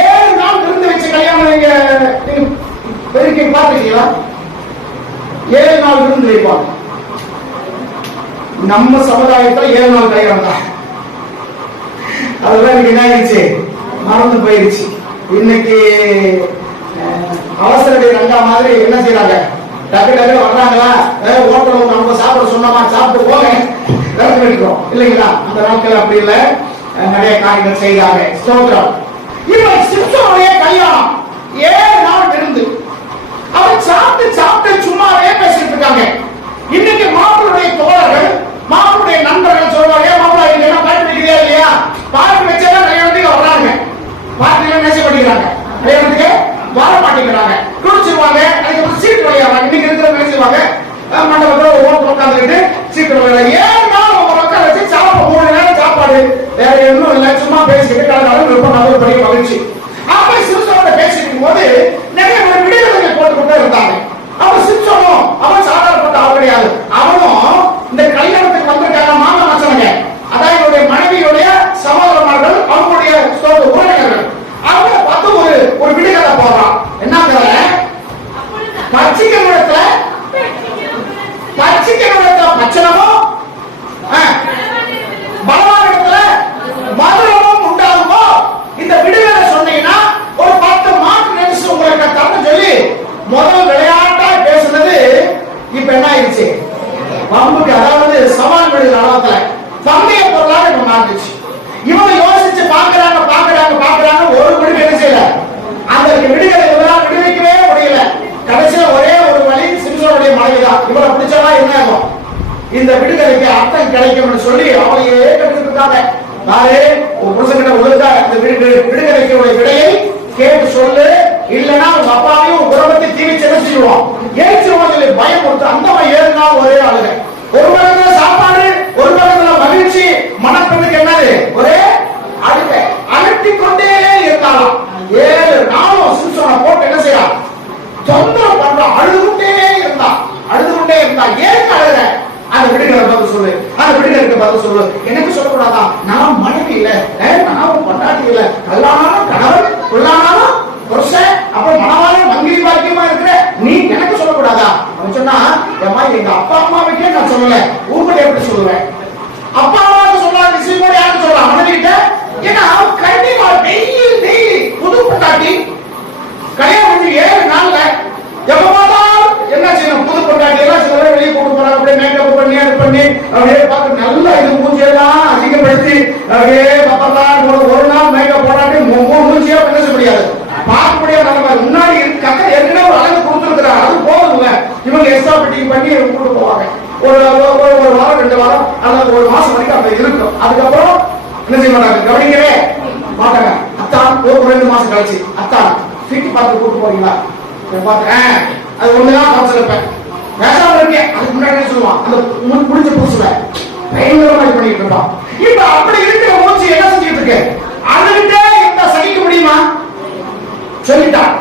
7 நாள் விருந்து வச்ச கல்யாணம் நீங்க பாத்துருக்கீங்களா? 7 நாள் விருந்து வைப்பாங்க. நம்ம சமுதாயத்துல 7 நாள் கல்யாணம் தான். அதெல்லாம் இன்னைக்கு என்ன ஆயிடுச்சு, மறந்து போயிருச்சு. இன்னைக்கு அவசரடி ரங்கா மாதிரி என்ன செய்யறாங்க, டக்கு டக்கு வர்றாங்களா, ஹோட்டல் நம்ம சாப்பிட சொன்னோமா, சாப்பிட்டு போங்க எடுக்கிறோம் இல்லைங்களா. அந்த நாட்கள் அப்படி இல்லை, நிறைய காரியங்கள் செய்தாங்க. ஸ்தோத்திரம். இவன் சிம்சோனுடைய கல்யாணம் 7 நாள் இருந்து அவன் சாப்பிட்டு சும்மாவே பேசிட்டு இருக்காங்க. இன்னைக்கு மாப்பிளுடைய தோழர்கள், மாப்பிளுடைய நண்பர்கள் சொல்றாங்க, மாப்பிள்ளை இங்க என்ன பாட்டு வைக்கிறீங்களா இல்லையா, பாட்டு வச்சா கல்யாணத்துக்கு வர்றாங்க, பாட்டுல நேச பண்ணிக்கிறாங்க, கல்யாணத்துக்கு வர மாட்டேங்கிறாங்க, குடிச்சிருவாங்க. அதுக்கு சீட்டு விளையாடுறாங்க. இன்னைக்கு இருக்கிற நினைச்சுவாங்க மண்டபத்துல ஓட்டு உட்காந்துக்கிட்டு சீட்டு விளையாடுறாங்க. 7 நாள் ஒரு உட்கார வச்சு சாப்பிட 3 நேரம் சாப்பாடு, வேற எதுவும் இல்லை, சும்மா பேசிக்கிட்டு கலந்தாலும் விருப்பம், நல்ல பெரிய மகிழ்ச்சி. அப்ப சிம்சோனோட பேசிக்கும் போது நிறைய விடுதலை போட்டுக்கிட்டே இருந்தாங்க. அவன் சிம்சோனும் அவன் சாதாரணப்பட்ட ஆள் கிடையாது. அவனும் இந்த கல்யாணத்துக்கு வந்திருக்காங்க மாமா மச்சனங்க, அதான் என்னுடைய மனைவியுடைய சகோதரமார்கள், அவங்களுடைய உறவினர்கள். அவங்கள பார்த்து ஒரு விடுதலை போடுறான். என்ன பச்சிக்கணுடத்துல பச்சனமும் பலவான இடத்துல மதுரமும் உண்டாகுமோ, இந்த விடுதலை சொன்னீங்கன்னா ஒரு 10 மார்க் நினைச்சு உங்களுக்கு தரணும் சொல்லி முதல் விளையாட்டா பேசுனது இப்ப என்ன ஆயிடுச்சு, வம்புக்கு, அதாவது சவால் விடுதலை அளவுல பந்தய பொருளாக இப்ப மாறிடுச்சு. இவங்க யோசிச்சு பாக்குறாங்க, ஒரு முடிவு என்ன செய்யல, அந்த விடுதலை இவரால் விடுவிக்கவே முடியல. கடைசியில ஒரே ஒரு வழி, சிம்சோனுடைய மனைவிதான். இவரை பிடிச்சா என்ன ஆகும், இந்த விடுதலைக்கு அர்த்தம் கிடைக்கும் சொல்லி அவளையே கட்டுட்டு இருக்காங்க. நாளே ஒரு புருஷன்கிட்ட ஒழுங்கா இந்த விடுதலைக்கு விடையை கேட்டு சொல்லு, இல்லைன்னா உங்க அப்பாவையும் குடும்பத்தை தீவி சென்ன செய்வோம், ஏற்றுவோம் சொல்லி பயம் கொடுத்து அந்த 7 நாள் ஒரே ஆளுங்க. ஒரு பக்கத்துல சாப்பாடு, ஒரு பக்கத்துல மகிழ்ச்சி, மனப்பெண்ணுக்கு என்னது ஒரே அழுக, அழுத்தி கொண்டே இருந்தாலும் 7 நாளும் சிம்சோனை போட்டு என்ன செய்யலாம், தொந்தரவு பண்றான். அழுதுகிட்டே இருந்தா ஏன் அழுக, அந்த விடுதலை பார்த்து சொல்லு, அந்த விடுதலைக்கு பார்த்து சொல்லு. எனக்கு சொல்லக்கூடாதா, நான் மனைவி இல்ல, நான் பொண்டாட்டி இல்ல, கல்லானாலும் கணவன், கொல்லானாலும் புருஷன், அப்ப மனவாள மங்கிரி பாக்கியமா இருக்கிற நீ எனக்கு சொல்லக்கூடாதா? அவன் சொன்னா, எங்க அப்பா அம்மாவுக்கே நான் சொல்லல, ஊர்கிட்ட எப்படி சொல்லுவேன்? அப்பா அம்மாவுக்கு சொல்லலாம், நிச்சயமா யாரும் சொல்லலாம், மனைவி கிட்ட. ஏன்னா கண்டிப்பா டெய்லி புது பொண்டாட்டி கல்யாணம் 7 நாள்ல எப்ப பார்த்தாலும் என்ன செய்யணும், புது பொண்டாட்டி எல்லாம் சில பேர் வெளியே கூட்டு போறாங்க, அப்படியே மேக்கப் பண்ணி அது பண்ணி அப்படியே பார்த்து நல்லா இது மூஞ்சியெல்லாம் அதிகப்படுத்தி அப்படியே பப்பெல்லாம் ஒரு நாள் மேக்கப் போடாட்டி மூஞ்சியா என்ன செய்ய முடியாது, பார்க்க முடியாது. நம்ம முன்னாடி கத்த ஏற்கனவே ஒரு அழகு கொடுத்துருக்கிறாங்க, அது போதுங்க. இவங்க எக்ஸ்ட்ரா பிட்டிங் பண்ணி கூட்டு போவாங்க. ஒரு வாரம் 2 வாரம் அல்லது 1 மாசம் வரைக்கும் அப்ப இருக்கும். அதுக்கப்புறம் என்ன செய்ய மாட்டாங்க, கவனிக்கவே மாட்டாங்க. அத்தான் ஒரு 2 மாசம் கழிச்சு, அத்தான் சீட்டு பார்த்து கூட்டு போறீங்களா, பாத்துறேன், அது ஒண்ணுதான் குறைச்சிருப்பேன், பேசாம இருக்கேன். அதுக்கு முன்னாடி சொல்லுவான், அந்த முடிஞ்ச புதுசுல பயங்கரமா இது பண்ணிட்டு இருப்பான். இப்ப அப்படி இருக்கிற மூச்சு என்ன செஞ்சுட்டு இருக்கு, அதுகிட்டே இந்த சகிக்க முடியுமா சொல்லிட்டான்.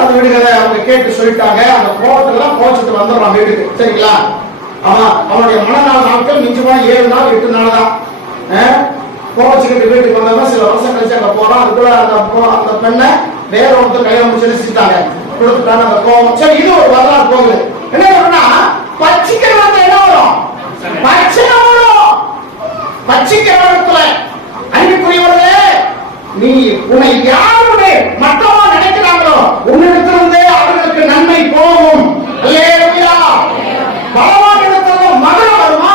அது விடுதலை அவங்க கேட்டு சொல்லிட்டாங்க. அந்த கோபத்துல கோச்சிட்டு வந்துடுறான் வீட்டுக்கு, சரிங்களா. அவனுடைய மனநாள் நாட்கள் மிஞ்சமா 7 நாள் 8 நாள் தான். கோச்சிக்கிட்டு வீட்டுக்கு வந்தவங்க சில வருஷம் கழிச்சு அங்க போறான். அதுக்குள்ள அந்த பெண்ணை வேற ஒருத்தர் கல்யாணம் முடிச்சு செஞ்சுட்டாங்க, கொடுத்துட்டாங்க. அந்த கோபம் சரி, இது ஒரு வரலாறு போகுது. என்ன சொல்றா, பச்சிக்கிறவங்க என்ன வரும், பச்சனை வரும். பச்சிக்கிறவத்துல அன்புக்குரியவர்களே, நீ உன்னை யாருடைய மற்றவா நினைக்கிறாங்களோ உன்னிடத்திலிருந்தே அவர்களுக்கு நன்மை போகும். அல்லேலூயா. பலவான் இடத்துல மகன் வருமா,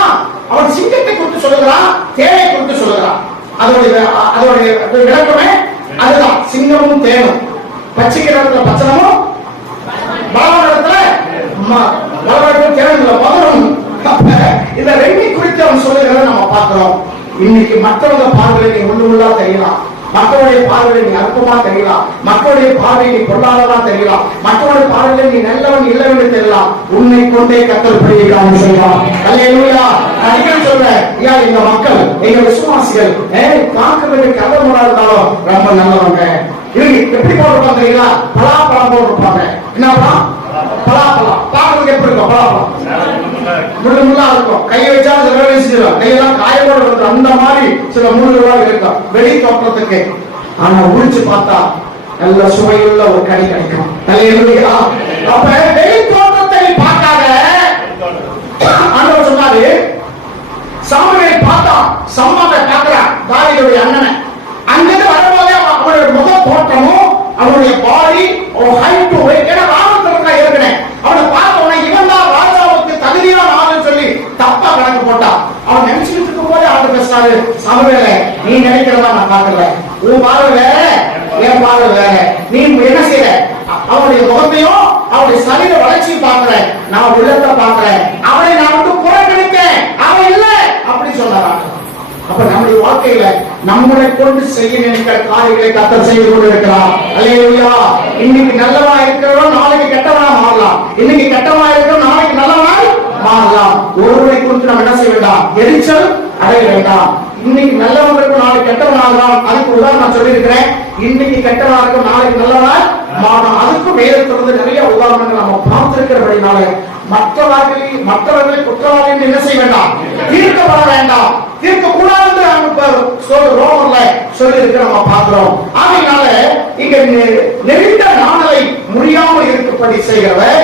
அவன் சிங்கத்தை கொடுத்து சொல்லுகிறான், தேனை கொடுத்து சொல்லுகிறான். அதோடைய விளக்கமே அதுதான், சிங்கமும் தேனும். பச்சிக்கிற இடத்துல பச்சனமும், பலவான் இடத்துல தேனும் மதுரம். இந்த 2 குறித்து அவன் சொல்லுகிறத நம்ம பார்க்கிறோம். இன்னைக்கு மற்றவங்க பார்வையில நீ உள்ளுள்ளா தெரியலாம், மக்களுடைய பார்வையில் நீ அற்பமா தெரியலாம், மக்களுடைய பார்வையில் நீ பொருளாதாரமா தெரியலாம், மக்களுடைய பார்வையில் நீ நல்லவன் இல்லவன் தெரியலாம். உன்னை கொண்டே கத்தர் பிடிக்கிறான் செய்வான். அல்லேலூயா. நான் சொல்றேன், எங்க மக்கள், எங்க விசுவாசிகள் பார்க்கறதுக்கு கவனமா இருந்தாலும் ரொம்ப நல்லவங்க. எப்படி போட்டிருப்பாங்க தெரியுங்களா, பலாப்பழம் போட்டிருப்பாங்க. என்ன பழம், பலாப்பழம். பார்க்கறதுக்கு எப்படி இருக்கும், பலாப்பழம் முள்ளா இருக்கும், கை வச்சா செஞ்சிடும், கையெல்லாம் காயப்போட இருக்கும். அந்த மாதிரி சில முள்ளுகளாக இருக்கும் வெளி தோற்றத்துக்கு. ஆனா உரிச்சு பார்த்தா நல்ல சுவையுள்ள ஒரு கனி கிடைக்கும். அப்ப வெளி தோற்றத்தை பார்க்காத முகத்தையும் அவருடைய சரீர வளர்ச்சியும் பார்க்கிறேன், நான் உள்ளத்தை பார்க்கிறேன், அவரை நான் வந்து புறக்கணித்தேன், அவன் இல்ல அப்படி சொன்னாராங்க. அப்ப நம்முடைய வாழ்க்கையில நம்மளை கொண்டு செய்ய நினைக்கிற காரியங்களை கர்த்தர் செய்து கொண்டிருக்கிறார். அல்லேலூயா. இன்னைக்கு நல்லவா இருக்கிறவன் நாளைக்கு கெட்டவனா மாறலாம், இன்னைக்கு கெட்டவனா இருக்கிறவன் நாளைக்கு நல்லவனா மாறலாம். ஒருவரை குறித்து நம்ம என்ன செய்ய வேண்டாம், எரிச்சல் அடைய வேண்டாம். இன்னைக்கு நல்லவங்க இருக்கும் நாளைக்கு கெட்டவனாகலாம். அதுக்கு உதாரணம் நான் சொல்லியிருக்கிறேன். இன்னைக்கு கெட்டவனா இருக்கும் நாளைக்கு நல்லவனா மாறலாம். அதுக்கும் வேதத்திலிருந்து நிறைய உதாரணங்கள் நம்ம பார்த்திருக்கிறபடினால மற்றவர்களை குற்றவாளி என்ன செய்ய வேண்டாம், தீர்க்கப்பட வேண்டாம், தீர்க்க கூடாது ரோமர்ல சொல்லி இருக்க நம்ம பார்க்கிறோம். ஆகையினால இங்க நெருந்த நாணலை முடியாமல் இருக்கப்படி செய்கிறவர்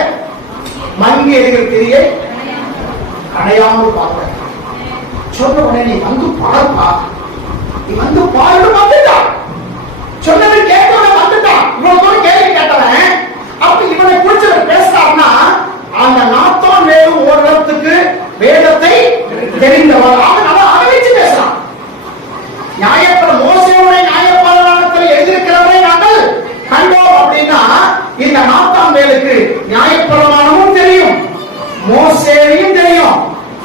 மங்கி எரிகிற திரியை அடையாமல் பார்க்கிறேன். சொன்ன உடனே நீ வந்து பாருப்பா, நீ வந்து பாரு வந்துட்டான், சொன்னது கேட்கவன் வந்துட்டான். இவ்வளவு கேள்வி கேட்டவன் அப்ப இவனை குறிச்சு பேசுறான்னா அந்த நாத்தான் வேறு ஓரிடத்துக்கு வேதத்தை தெரிந்தவர், அவன் அதை வச்சு பேசுறான். நியாயப்பட மோசேயுடைய நியாயப்பாளத்தில் எழுதியிருக்கிறவரை நாங்கள் கண்டோம் அப்படின்னா இந்த நாத்தான் வேலுக்கு நியாயப்பிரமாணமும் தெரியும், மோசேயையும் தெரியும்,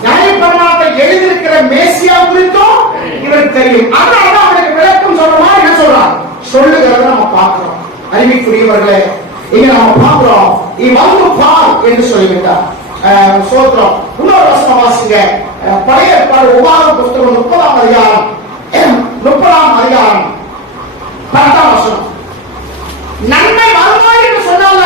நியாயப்பிரமாணத்தை எழுதியிருக்கிற மேசியா குறித்தும் இவருக்கு தெரியும். அதனாலதான் அவனுக்கு விளக்கம் சொல்றமா என்ன சொல்றான் சொல்லுகிறத நம்ம பார்க்கிறோம். அறிவிக்குரியவர்களே, இங்க நம்ம பார்க்கிறோம் வந்து பார் என்று சொல்லிவிட்டார். சோத்திரம். இன்னொரு வசனம் வாசிங்க. பழைய ஏற்பாடு உபாகம புத்தகம் 30ஆம் அதிகாரம் 10ஆம் வசனம். நன்மை வருமாய் என்று சொன்னால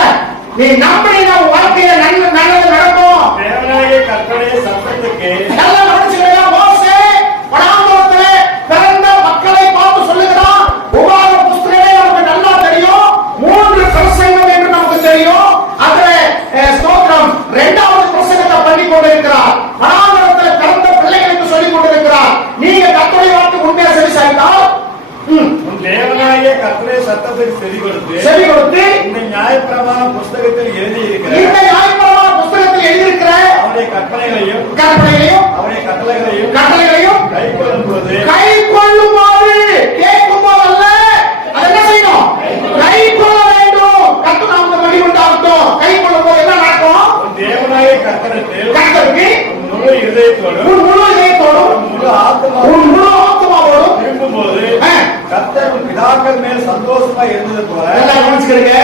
நீ நம்பினா வாழ்க்கையில நல்லது நடக்கும். தேவனாகிய கர்த்தருடைய சத்தத்துக்கு நல்லா கவனிச்சுக்கங்க. மோசே வனாந்தரத்திலே பிறந்த மக்களை பார்த்து சொல்லுகிறான். உபாகம புத்தகமே நமக்கு நல்லா தெரியும், 3 பிரசங்கம் என்று நமக்கு தெரியும். அதுல ஸ்தோத்திரம் 2வது பிரசங்கத்தை பண்ணி கொண்டிருக்கிறார். வனாந்தரத்தில் பிறந்த பிள்ளைகளுக்கு சொல்லிக் கொண்டிருக்கிறார். நீங்க கர்த்தருடைய வார்த்தை உண்மையா சரிசாய்த்தால் உன் தேவனாகிய கர்த்தருடைய சத்தத்துக்கு செவி கொடுத்து இந்த நியாயப்பிரமாண புஸ்தகத்தில் எழுதியிருக்கிற அவருடைய கற்பனைகளையும் அவருடைய கட்டளைகளையும் கைக்கொள்ளுமாறு கேட்கும்போது அல்ல, அது என்ன செய்யணும், கைக்கொள்ள வேண்டும். கர்த்தர் நாமத்தை மகிமையுண்டாகட்டும். கைக்கொள்ளும் போது என்ன நடக்கும், உன் தேவனாகிய கர்த்தருக்கு முழு இதயத்தோடும் முழு ஆத்மாவோடும் திரும்பும்போது கர்த்தர் பிதாக்கள் மேல் சந்தோஷமா இருந்தது போல. எல்லாம் கவனிச்சுக்கிறீங்க.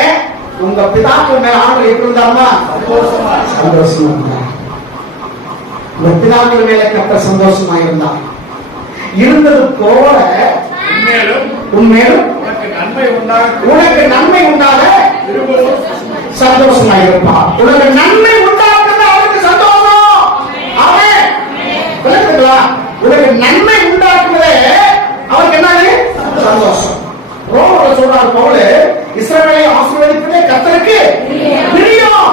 உங்க பிதாக்கள் மேல ஆண்டவர் எப்படி இருந்தாருமா, சந்தோஷமா இருந்தார். உங்க பிதாக்கள் மேல கர்த்தர் சந்தோஷமா இருந்தார். இருந்தது போல உண்மையிலும் உனக்கு நன்மை உண்டாக சந்தோஷமா இருப்பார். உனக்கு நன்மை உண்டாக்குறது அவருக்கு சந்தோஷம். அவன் விளக்குங்களா, உனக்கு நன்மை உண்டாக்குறதே அவருக்கு என்னது சந்தோஷம். ரோமர்ல சொல்றாரு பவுல், இஸ்ரவேலை ஆசீர்வதிப்பதே கர்த்தருக்கு பிரியம்.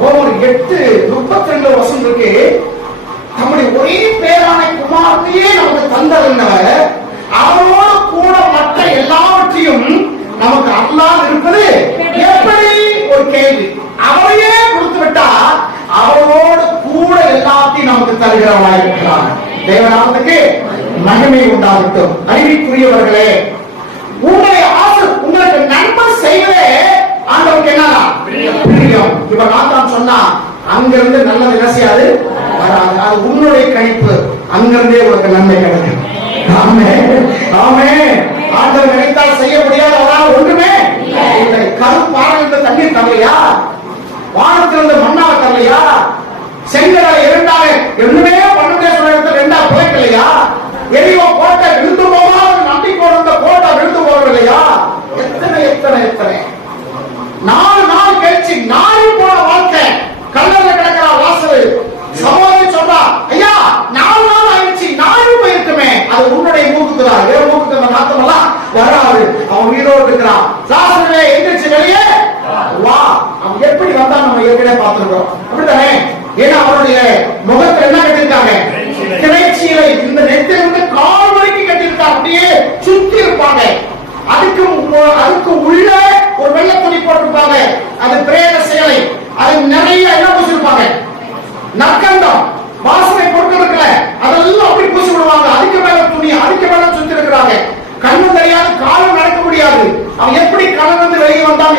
ரோமர் 8:32 வசனம் இருக்கு. நம்முடைய ஒரே பேரான குமாரத்தையே நமக்கு தந்தவர், அவரோடு கூட மற்ற எல்லாவற்றையும் நமக்கு அல்லாது இருப்பது எப்படி ஒரு கேள்வி. அவரையே கொடுத்து விட்டா அவரோடு கூட எல்லாத்தையும் நமக்கு தருகிறவராக இருக்கிறார். தேவநாமத்துக்கு மகிமை உண்டாகட்டும். அறிவிக்குரியவர்களே, உங்களுடைய ஆசை உங்களுக்கு நன்மை செய்வதே ஆண்டவருக்கு என்னன்னா பிரியம். இப்ப நான் சொன்னா அங்கிருந்து நல்லது என்ன செய்யாது வராது. அது உன்னுடைய கணிப்பு, அங்கிருந்தே உனக்கு நன்மை கிடைக்கும். ஆண்டவர் நினைத்தால் செய்ய முடியாத அவரால் ஒன்றுமே. கருப்பாறையிலிருந்து தண்ணீர் தரலையா, வானத்திலிருந்து மண்ணாக தரலையா, செங்கலை 2ஆக ஒண்ணுமே பண்ணுமே சொல்ல இடத்துல 2ஆ பிழைக்கலையா, எரியோ கோட்டை விழுந்து போகாத நம்பிக்கை இருந்த கோட்டை விழுந்து போகவில்லையா. எத்தனை 4 நாள் கழிச்சு நாளை போன வாழ்க்கை கல்லறையில கிடக்கிற வாசல் சகோதரி சொல்றா, ஐயா 4 நாள் ஆயிடுச்சு, நாளை போயிருக்குமே. அது உன்னுடைய மூக்குதான், வேற மூக்குக்கு அந்த நாத்தம் எல்லாம் வராது. அவன் உயிரோடு இருக்கிறான். சாஸ்திரமே எந்திரிச்சு வெளியே வா. அவன் எப்படி வந்தா நம்ம ஏற்கனவே பார்த்திருக்கிறோம், அப்படித்தானே? ஏன்னா அவருடைய முகத்தில் என்ன கட்டிருக்காங்க, திரைச்சீலை. இந்த நெத்திலிருந்து கால் வரைக்கும் கட்டிருக்கா, அப்படியே சுத்தி இருப்பாங்க. அதுக்கு உள்ள ஒரு வெள்ளை துணி போட்டிருப்பாங்க, அது பிரேத சேலை. அது நிறைய என்ன பூசிருப்பாங்க, நற்கண்டம் வாசனை பொருட்கள் அதெல்லாம் அப்படி பூசி விடுவாங்க. அதுக்கு மேல துணி, அதுக்கு மேல சுத்தி இருக்கிறாங்க. கண்ணு தெரியாது, காலம் நடக்க முடியாது. அவன் எப்படி கணவன் வெளியே வந்தான்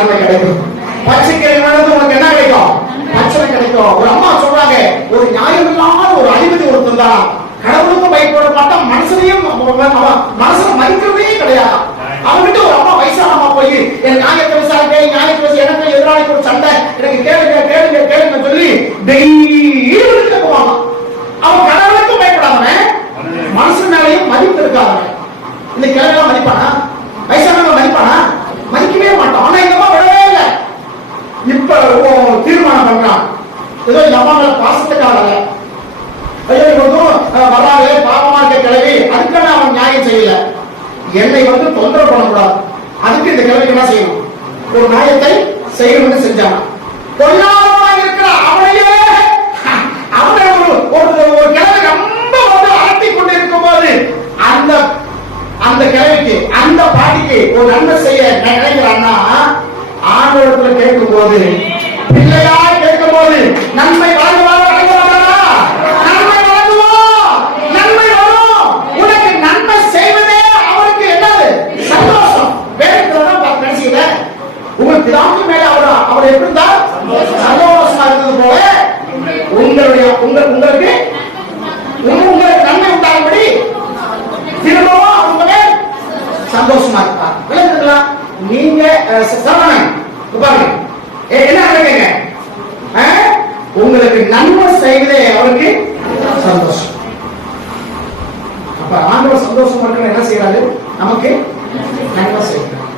நன்மை கிடைக்கும். பச்சைக்கிழமை உனக்கு என்ன கிடைக்கும்? பச்சனை கிடைக்கும். ஒரு அம்மா சொல்றாங்க, ஒரு நியாயமில்லாத ஒரு அதிபதி ஒருத்தன் தான், கடவுளுக்கும் பயப்பட மாட்டான், மனுஷனையும் மனசுல மதிக்கிறதே கிடையாது. அவன்கிட்ட ஒரு அம்மா வயசான அம்மா போய் என் நியாயத்தை விசாரிக்க, நியாயத்தை வச்சு எனக்கு எதிராளிக்கு ஒரு சண்டை, எனக்கு கேளுங்க கேளுங்க கேளுங்க சொல்லி டெய்லி போவாங்க. அவன் கடவுளுக்கும் பயப்படாதவன், மனுஷன் மேலையும் மதிப்பு இருக்காதவன். இந்த கிழமை மதிப்பானா? வயசானவங்க மதிப்பானா? மதிக்கவே மாட்டான். ஆனா இந்த அம்மா விடவே இல்லை. இப்ப தீர்மானம் பண்றான், ஏதோ இந்த அம்மா மேல பாசத்துக்காக வராது பாவமா இருக்க கிளவி, அதுக்கான அவன் நியாயம் செய்யல. என்னை தொந்தரவு பண்ணக்கூடாது, அதுக்கு இந்த கிழமைக்கு என்ன செய்யணும்? ஒரு நியாயத்தை செய்யணும்னு செஞ்சான். பொல்லாதவனாக இருக்கிற அவனையே அவனை ஒரு கிழமை ரொம்ப அலட்டி கொண்டு இருக்கும் போது அந்த கிழமைக்கு அந்த பாட்டிக்கு ஒரு நன்மை செய்ய நினைக்கிறான்னா, ஆண்டவரத்துல கேட்கும் போது, பிள்ளையா கேட்கும் போது நன்மை வழங்குவாரா? நன்மை வழங்குவோம், நன்மை வரும். உனக்கு நன்மை செய்வதே அவருக்கு என்னது? சந்தோஷம். வேறதான் நினைச்சீங்க, உங்க பிதாவுக்கு மேல அவர் எப்படி இருந்தா சந்தோஷமா இருந்தது போல உங்களுக்கு நன்மை உண்டாகும்படி திரும்பவும் அவங்க சந்தோஷமா இருப்பார். விளங்குங்களா? நீங்க பாருங்க என்ன கேட்க, உங்களுக்கு நன்மை செய்வதே அவருக்கு சந்தோஷம். அப்ப ஆண்டவர் சந்தோஷம் இருக்கிற என்ன செய்யறாரு? நமக்கு நன்மை செய்யறாரு.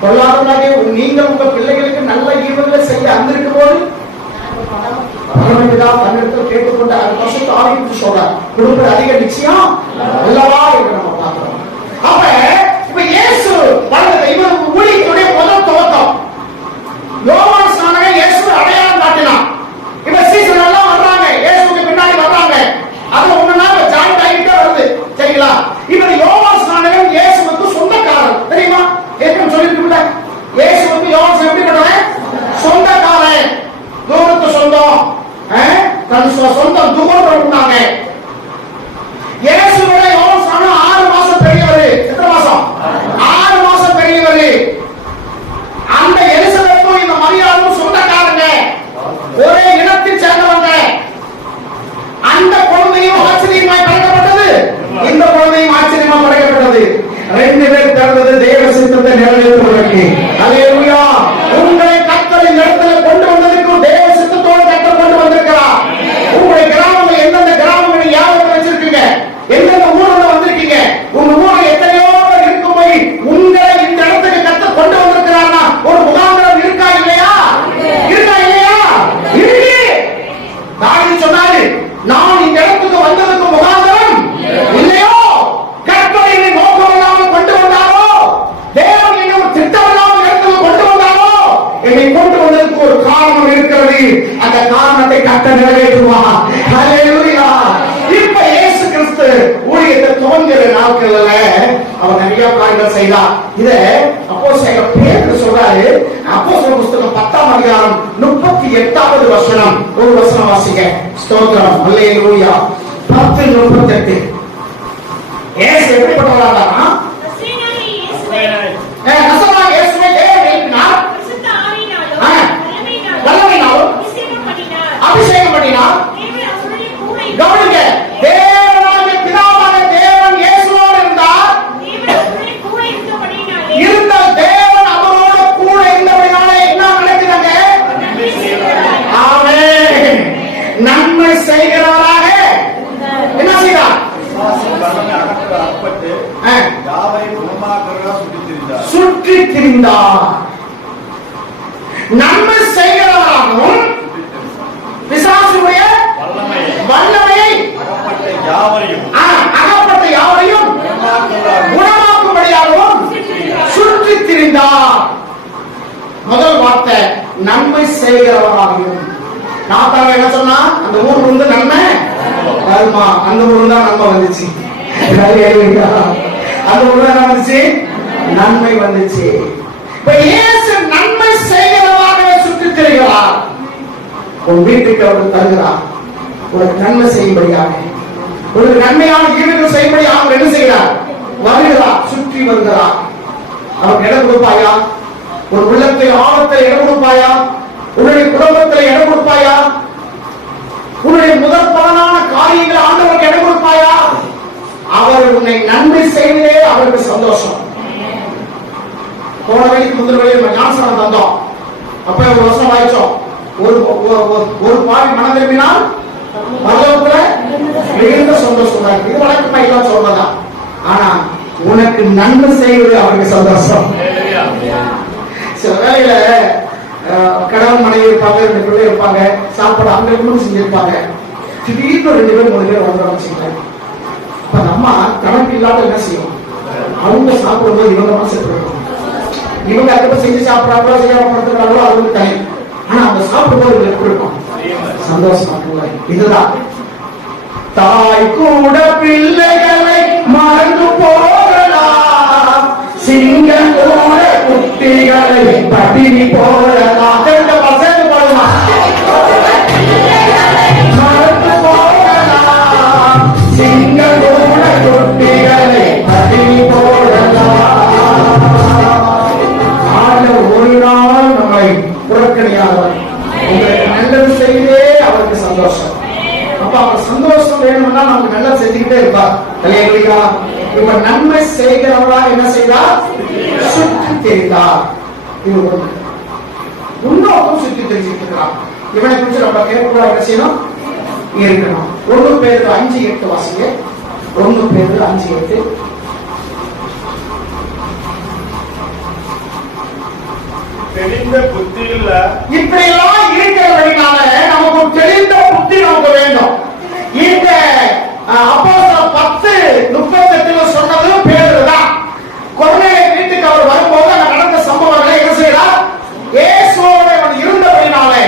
பொருளாதார நீங்க உங்க பிள்ளைகளுக்கு நல்ல ஈவுகளை செய்ய அங்கிருக்கும் போது தன்னிடத்தில் கேட்டுக்கொண்டு ஆரம்பித்து சொல்றார், கொடுக்கிற அதிக நிச்சயம் அல்லவா என்று நம்ம பார்க்கிறோம். அப்ப இப்ப இயேசு இவர் ஊழியத்துடைய முதல் துவக்கம். யோவான் ஸ்நானகன் இயேசு அடையாளம் காட்டினான். இப்ப சீசன் எல்லாம் வர்றாங்க, இயேசுக்கு பின்னாடி வர்றாங்க, அது ஒண்ணுனா ஜாயிண்ட் ஆகிட்டே வருது. சரிங்களா? இப்ப யோவான் ஸ்நானகன் இயேசுவுக்கு சொந்தக்காரன், தெரியுமா? ஏற்கனவே சொல்லிட்டு இயேசுவுக்கு யோவான் எப்படிப்பட்டவன்? சொந்தக்காரன், தூரத்து சொந்தம், தன் சொந்தம் தூரம் இருந்தாங்க. இயேசுவோட யோவான் ஸ்நானகன் 6 மாசம் பெரியவர். எத்தனை மாசம்? 6 மாசம் பெரியவர். அந்த எலிசபெத்தும் இந்த மரியாளும் சொந்தக்காரங்க, ஒரே இனத்தில் சேர்ந்தவங்க. அந்த குழந்தையும் ஆச்சரியமாய் படைக்கப்பட்டது, இந்த குழந்தையும் ஆச்சரியமா படைக்கப்பட்டது. 2 பேர் பிறந்தது தேவ சித்தத்தை நிறைவேற்றுவதற்கு. அல்லேலூயா! உங்களை கர்த்தரின் இடத்துல கொண்டு வந்ததுக்கு தேவ சித்தத்தோடு கர்த்தர் கொண்டு வந்திருக்கிறார். உங்களுடைய கிராமங்கள் எந்தெந்த கிராமங்களை யாருக்கு வச்சிருக்கீங்க, எந்தெந்த ஊர்ல வந்திருக்கீங்க, உங்க ஊர்ல எத்தனையோ இருக்கும் போய் உங்களை இந்த இடத்துக்கு கர்த்தர் கொண்டு வந்திருக்கிறார்னா ஒரு முகாந்திரம் இருக்கா இல்லையா? இருக்கா இல்லையா? இருக்கு. தாவீது சொன்னாரு, நான் இந்த இடத்துக்கு வந்ததுக்கு முகாந்திரம் இல்லையோ? கர்த்தர் என்னை நோக்கம் இல்லாமல் கொண்டு வந்தாரோ, தேவன் என்னை ஒரு திட்டம் இல்லாமல் இடத்துக்கு கொண்டு வந்தாரோ, என்னை கொண்டு வந்ததுக்கு ஒரு காரணம் இருக்கிறது. அந்த காரணத்தை கர்த்தர் நிறைவேற்றுவார். ஹல்லேலூயா! இப்ப இயேசு கிறிஸ்து ஊழியத்தை துவங்குற நாட்கள்ல அவர் நிறைய காரியங்கள் செய்தார். இத அப்போஸ்தலர் பேதுரு சொல்றாரு. அப்போஸ்தலர் புத்தகம் 10ஆம் அதிகாரம் 38வது வசனம். ஒரு வசனம் வாசிங்க. ஸ்தோத்திரம். அல்லேலூயா. 10:38. இயேசு எப்படிப்பட்டவரானா? நசரேயனாகிய இயேசுவை தேவன் எழுப்பினார், வல்லமையினாலும் அபிஷேகம் பண்ணினார். கவனிங்க, தேவனாகிய பிதாவான தேவன் இயேசுவோடு இருந்தார். இருந்த தேவன் அவரோடு கூட இருந்தபடினால என்ன நடக்குதுங்க? ஆமென். நன்மை செய்கிறவராக என்ன செய்தார்? சுற்றி திரிந்தார். நன்மை செய்கிறவராகவும் பிசாசுடைய வல்லமையை அகப்பட்ட யாவரையும் குணமாக்கும்படியாகவும் சுற்றி திரிந்தார். முதல் வார்த்தை நன்மை செய்கிறவராகவும். நாத்தாங்க என்ன சொன்னா? அந்த ஊர்ல இருந்து நன்மை வருமா? அந்த ஊர்ல தான் நன்மை வந்துச்சு. அந்த ஊர்ல என்ன வந்துச்சு? நன்மை வந்துச்சு. இப்ப இயேசு நன்மை செய்கிறவராகவே சுற்றி திரிகிறார். உன் வீட்டுக்கு அவர் தருகிறார், உனக்கு நன்மை செய்யும்படியாக, உனக்கு நன்மையான ஈடுகள் செய்யும்படி அவர் என்ன செய்கிறார்? வருகிறார், சுற்றி வருகிறார். அவருக்கு இடம் கொடுப்பாயா? ஒரு உள்ளத்தை ஆழத்தை இடம் கொடுப்பாயா? உன்னுடைய குடும்பத்தில் இடம் கொடுப்பாயா? உன்னுடைய முதல் பலனான காரியங்களை ஆண்டவருக்கு இடம் கொடுப்பாயா? அவர் உன்னை நன்மை செய்வதே அவருக்கு சந்தோஷம். போன வழிக்கு முதல் வழியில் ஞானஸ்நானம் தந்தோம். அப்ப ஒரு வருஷம் ஆயிடுச்சோம். ஒரு பாவி மனம் திரும்பினால் பரலோகத்துல மிகுந்த சந்தோஷம் தான். இது வழக்கமா எல்லாம் சொல்றதா? ஆனா உனக்கு நன்மை செய்வது அவருக்கு சந்தோஷம். சில வேளையில கணவன் மனைவி இருப்பாங்க, 2 பிள்ளை இருப்பாங்க, சாப்பாடு அவங்களுக்கு செஞ்சிருப்பாங்க. திடீர்னு 2 பேர் 3 பேர் வந்து வச்சுக்கலாம். இப்ப நம்ம கணக்கு இல்லாத என்ன செய்யும்? அவங்க சாப்பிடும்போது இவங்க மனசு இவங்க அதுக்கு செஞ்சு சாப்பிடாங்களோ செய்யாம படுத்துக்கிறாங்களோ அது வந்து தனி. ஆனா அவங்க சாப்பிடும்போது இவங்க எப்படி இருக்கும்? சந்தோஷமா இருக்கும். இதுதான் தாய் கூட பிள்ளைகளை மறந்து போகலாம், சிங்கம் கூட குட்டிகளை பட்டினி போடலாம். வசதி போடலாம். மறந்து போகலாம், சிங்கம் கூட குட்டிகளை பட்டினி போடலாம். ஒரு நாள் நம்மை புறக்கணியாதவர் உங்களுக்கு நல்லது செய்தே அவருக்கு சந்தோஷம். அப்ப அவர் சந்தோஷம் வேணும்னா நமக்கு நல்லா செஞ்சுக்கிட்டே இருப்பார். இல்லையா? இப்ப நன்மை செய்கிறவரா என்ன செய்தார்? சுற்றி தெரிந்தார். இது ஒண்ணு. இன்னொருத்தம் சுற்றி தெரிஞ்சுட்டு இருக்கிறார். இவனை குறிச்சு நம்ம கேட்க என்ன செய்யணும்? இருக்கணும். 1 பேருக்கு 5:8 வாசிங்க. 1 பேருக்கு 5:8. தெளிந்த புத்தி இல்ல. இப்படி எல்லாம் இருக்கிறதுனால நமக்கு தெளிந்த புத்தி நமக்கு வேண்டும். இந்த அப்போஸ்தலர் 10:38 சொன்னது பேதுருதான். கொர்நேலிய வீட்டுக்கு அவர் வரும்போது அங்க நடந்த சம்பவங்களை என்ன செய்யறார்? இயேசுவோடு அவன் இருந்தபடினாலே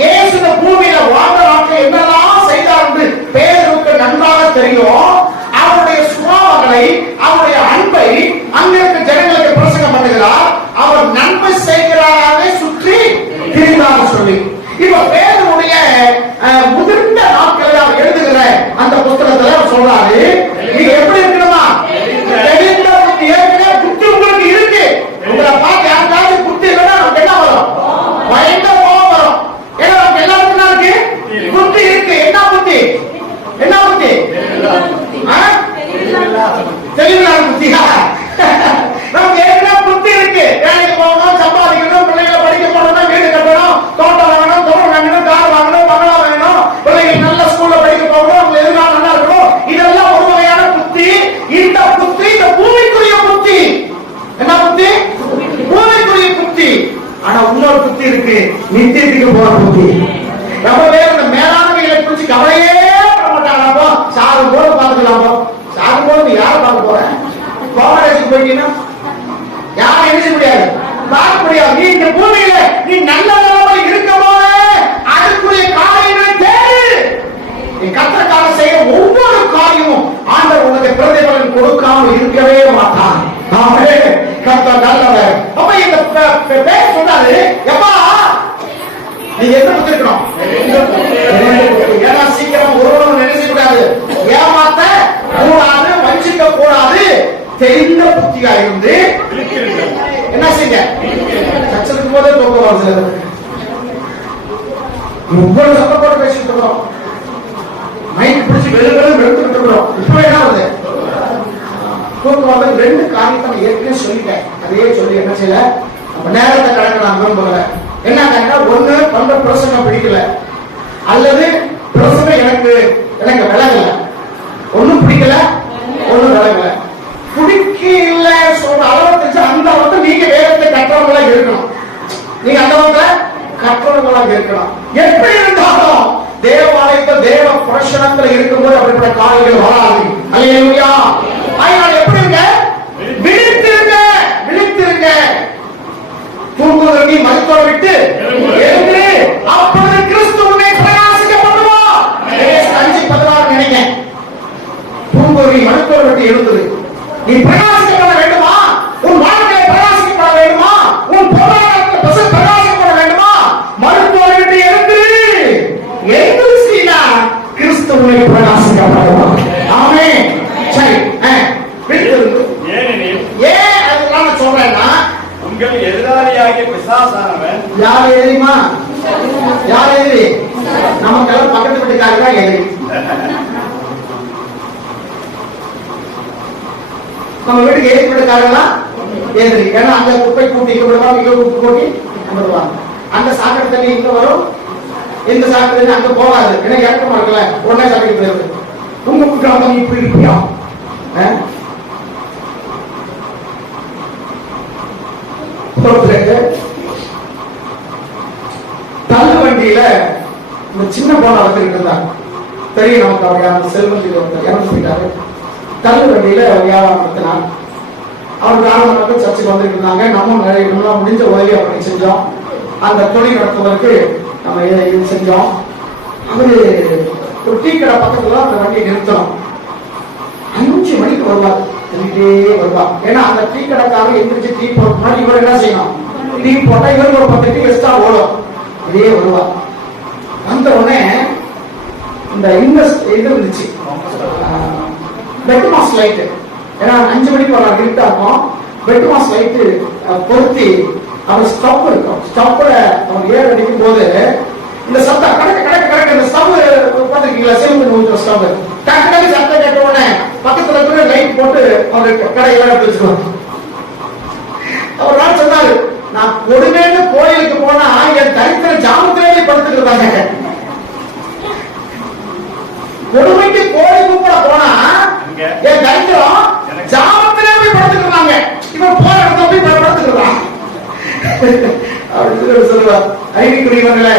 இயேசு இந்த பூமியில வாழ்ந்த நாட்கள் என்னெல்லாம் செய்தார் என்று பேதுருக்கு நன்றாக தெரியும். அவருடைய சுபாவங்களை, அவருடைய அன்பை அங்கிருக்க ஜனங்களுக்கு பிரசங்கம் பண்ணுகிறார். அவர் நன்மை செய்கிறாரே சுற்றி திரிந்தார் சொல்லி. இப்ப பேதுருடைய முதிர்ந்த நாட்களை அவர் எழுதுகிற அந்த புத்தகத்துல அவர் சொல்றாரு, நீங்க எப்படி இருக்கணுமா? தெளிந்த புத்தி. ஏற்கனவே புத்தி உங்களுக்கு இருக்கு. உங்களை பார்த்து யாருக்காவது புத்தி இல்லைன்னா நமக்கு என்ன வரும்? பயங்கர கோபம் வரும். ஏன்னா நமக்கு எல்லாருக்கும் இருக்கு புத்தி இருக்கு. என்ன புத்தி? என்ன புத்தி? தெளிவில்லாத புத்தியா? நமக்கு ஏற்கனவே புத்தி இருக்கு. வேலைக்கு போகணும், சம்பாதிக்கணும், பிள்ளைகளை படிக்க போகணும், வீடு கட்டணும், தோட்டம் வாங்கணும், தோட்டம் வாங்கணும், கார் வாங்கணும், பங்களா வாங்கணும், பிள்ளைகள் நல்ல ஸ்கூல்ல படிக்க போகணும், அவங்க எதிர்காலம் நல்லா இருக்கணும். இதெல்லாம் ஒரு வகையான புத்தி. இந்த புத்தி இந்த பூமிக்குரிய புத்தி. என்ன புத்தி? பூமிக்குரிய புத்தி. ஆனா இன்னொரு புத்தி இருக்கு, நித்தியத்துக்கு போற புத்தி. ரொம்ப பேர் இந்த மேலாண்மைகளை குறிச்சு கவலையே பண்ண மாட்டாங்களாப்போ. சாகும் போது பார்த்துக்கலாமோ. சாகும் போது யாரை பார்க்க போறேன்? கோமரேஜுக்கு போயிட்டீங்கன்னா யாரும் என்ன முடியாது, பார்க்க முடியாது. நீ இந்த பூமியில நீ நல்ல நிலைமையில் இருக்க போல அதுக்குரிய காரியங்களை தேடு. நீ கர்த்தருக்காக செய்ய ஒவ்வொரு காரியமும் ஆண்டவர் உனக்கு பிரதிபலன் கொடுக்காமல் இருக்கவே மாட்டான். கர்த்தர் நல்லவர். அப்ப இந்த பேர் சொன்னாரு, எப்பா நீ என்ன புத்திருக்கணும்? ஏன்னா சீக்கிரம் ஒருவரும் நினைச்சு கூடாது, ஏமாத்த கூடாது, வஞ்சிக்க கூடாது. தெரிந்த புத்தியா இருந்து என்ன செய்ய? சச்சலுக்கு போதே தூக்கம் வருது. இவ்வளவு சத்தப்பட்டு பேசிட்டு இருக்கிறோம், மைக் பிடிச்சி வெளுத்துட்டு இருக்கிறோம். இப்ப என்ன வருது? தூக்கம் வருது. 2 காரியத்தை ஏற்கனவே சொல்லிட்டேன். அதையே சொல்லி என்ன செய்யல, நம்ம நேரத்தை கணக்கு போகல. என்ன கணக்கா? 1 பண்ற பிரசங்கம் பிடிக்கல, அல்லது பிரசங்கம் எனக்கு விலகல. ஒன்னும் பிடிக்கல, ஒன்னும் விலகல. பிடிக்கல சொல்ற அளவு தெரிஞ்சு அந்த அளவுக்கு நீங்க வேதத்தை கற்றவங்களா இருக்கணும். நீங்க அந்த அளவுக்கு கற்றவங்களா இருக்கணும். எப்படி இருந்தாலும் தேவாலயத்தில் தேவ பிரசனத்துல இருக்கும்போது அப்படிப்பட்ட காரியங்கள் வராது. அல்லேலூயா. அதனால எப்படி இருங்க? விழித்திருங்க, விழித்திருங்க. தூங்குவதற்கு நீ மருத்துவ விட்டு எழுந்து, அப்பொழுது கிறிஸ்து உன்னை பிரகாசிக்க பண்ணுவார். 5:16 நினைக்கிறேன். தூங்குவதற்கு மருத்துவ விட்டு எழுந்து நீ பிரகாசிக்கப்பட வேண்டுமா? உன் வாழ்க்கையை பிரகாசிக்கப்பட வேண்டுமா? உன் பொருளாதாரத்தில் பிரகாசிக்கப்பட வேண்டுமா? மருத்துவ விட்டு எழுந்து எழுந்துனா கிறிஸ்து உன்னை பிரகாசிக்கப்படுவார். ஆமென். சரி, விழித்திருந்து. ஏனெனில் ஏன் அதெல்லாம் சொல்றேன்னா, உங்கள் எதிராளியாகிய தெரியுமா? யார் எதிரி? நமக்கெல்லாம் பக்கத்து வீட்டுக்காரங்க தான் எதிரி. நம்ம வீட்டுக்கு ஏறி வீட்டுக்காரங்களாம் எதிரி. ஏன்னா அங்க குப்பை கூட்டி விடுவாங்க, இங்க குப்பை கூட்டி விடுவாங்க. அந்த சாக்கடை தண்ணி இங்க வரும், இந்த சாக்கடை தண்ணி அங்க போகாது. ஏன்னா இறக்கமா இருக்கல, உடனே சாக்கடை போயிருது. உங்க வீட்டு இப்படி இருப்பியா? தள்ளு வண்டியில இந்த சின்ன போன வளர்த்துக்கிட்டு இருந்தாங்க. தெரியும் நமக்கு அவர் செல்வந்தி இறந்து போயிட்டாரு. தள்ளு வண்டியில வியாபாரம் நடத்தினார். அவர் ஆரம்பத்தில் சர்ச்சைக்கு வந்துட்டு இருந்தாங்க. நம்ம நிறைய முடிஞ்ச உதவி அப்படி செஞ்சோம். அந்த தொழில் நடத்துவதற்கு நம்ம இது செஞ்சோம். அவரு ஒரு டீ கடை பக்கத்துல அந்த வண்டியை நிறுத்தணும். 5 மணிக்கு வருவார், சொல்லிட்டே வருவார். ஏன்னா அந்த டீ கடைக்காரர் எந்திரிச்சு டீ போட்டு முன்னாடி இவர் என்ன செய்யணும்? டீ போட்டா இவருக்கு ஒரு 10 டீ எக்ஸ்ட்ரா ஓடும். இதே வருவார். வந்த உடனே இந்த இது இருந்துச்சு, பெட்மாஸ் லைட். ஏன்னா 5 மணிக்கு வர இருட்டா இருக்கும். பெட்மாஸ் லைட் பொருத்தி அவர் ஸ்டவ் இருக்கும். ஸ்டவ்ல அவர் ஏர் அடிக்கும் போது இந்த சத்தம் கடக்க கடக்க கடக்க இந்த ஸ்டவ் பார்த்துருக்கீங்களா? சிவப்பு ஊத்துற ஸ்டவ் டக்கு டக்கு சத்தம் கேட்ட உடனே பக்கத்துல கூட லைட் போட்டு அவருக்கு கடையெல்லாம் எடுத்து வச்சுக்குவாங்க. அவர் நான் சொன்னாரு, நான் கொடுமைன்னு கோயிலுக்கு போனா என் தரித்திர ஜாமத்திலே படுத்துட்டு இருந்தாங்க. கொடுமைக்கு கோயிலுக்கு கூட போனா என் தரித்திரம் ஜாமத்திலே போய் படுத்துட்டு இருந்தாங்க. இவன் போற இடத்துல போய் படுத்துட்டு இருந்தான் அப்படின்னு சொல்லுவார். அறிவிக்குரியவர்களே,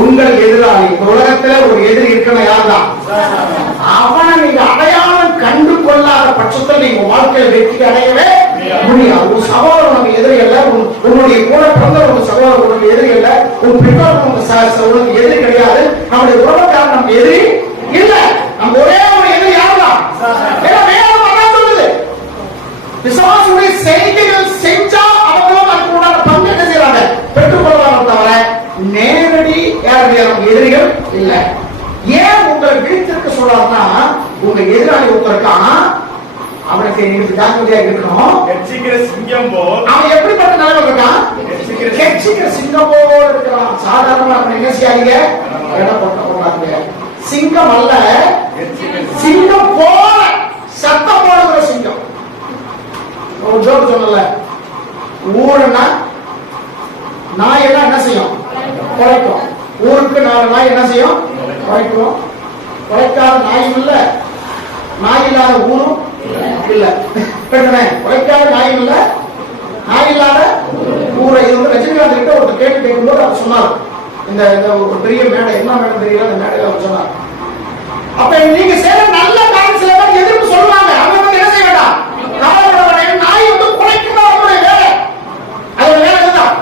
உங்கள் எதிராளி இந்த உலகத்துல ஒரு எதிரி இருக்கணும். யாருதான்? அவனை நீங்க அடையாளம் கண்டு கொள்ளாத பட்சத்தில் நீங்க வாழ்க்கையில வெற்றி அடையவே முடியாது. உன் சகோதரன் உனக்கு எதிரி அல்ல, உன்னுடைய கூட பிறந்த உங்க சகோதரன் உனக்கு எதிரி அல்ல, உன் பெற்றோர் உனக்கு எதிரி கிடையாது. நம்முடைய உறவுக்காரன் நமக்கு எதிரி இல்ல. நம்ம ஒரே ஒரு எதிரி யாருதான்? சொல்லுது, விசுவாசுடைய செய்திகள் செஞ்சா அவங்களும் அதுக்கு உண்டான பங்கு என்ன செய்யறாங்க? பெற்றுக்கொள்வாங்க. தவிர நேரடி யாருடைய எதிரிகள் இல்ல. ஏன் உங்கள் வீட்டிற்கு சொல்றாருன்னா, உங்க எதிராளி ஒருத்தருக்கான அவனுக்கு நீங்க ஜாக்கிரதையா இருக்கணும். சிங்கம் போல் அவன் எப்படிப்பட்ட நிலைமை இருக்கான்? சிங்கம் போல் இருக்கிறான். சாதாரணமா அவன் என்ன செய்யாதீங்க, இடம் போட்டாங்க. சிங்கம் அல்ல, சிங்கம் போல சத்தம் போடுகிற சிங்கம். ஒரு ஜோக் சொன்னல, ஊருன்னா நாய் எல்லாம் என்ன செய்யும்? குறைக்கும். ஊருக்கு 4 நாய் என்ன செய்யும்? குறைக்கும். குறைக்காத நாயும் இல்ல, நாய் இல்லாத ஊரும் இல்ல. குறைக்காத நாயும் இல்ல, நாய் இல்லாத ஊரை. இது வந்து ரஜினிகாந்த் கிட்ட ஒரு கேள்வி கேட்கும்போது அவர் சொன்னார், இந்த ஒரு பெரிய மேடை, என்ன மேடை தெரியல, அந்த மேடையில அவர் சொன்னார், அப்ப நீங்க செய்யற நல்ல காரியம் சில பேர் எதிர்ப்பு சொல்லுவாங்க. அவங்க வந்து என்ன செய்ய வேண்டாம், நாய் வந்து குறைக்கணும். அவங்களுடைய வேலை, அதோட வேலை இதுதான்.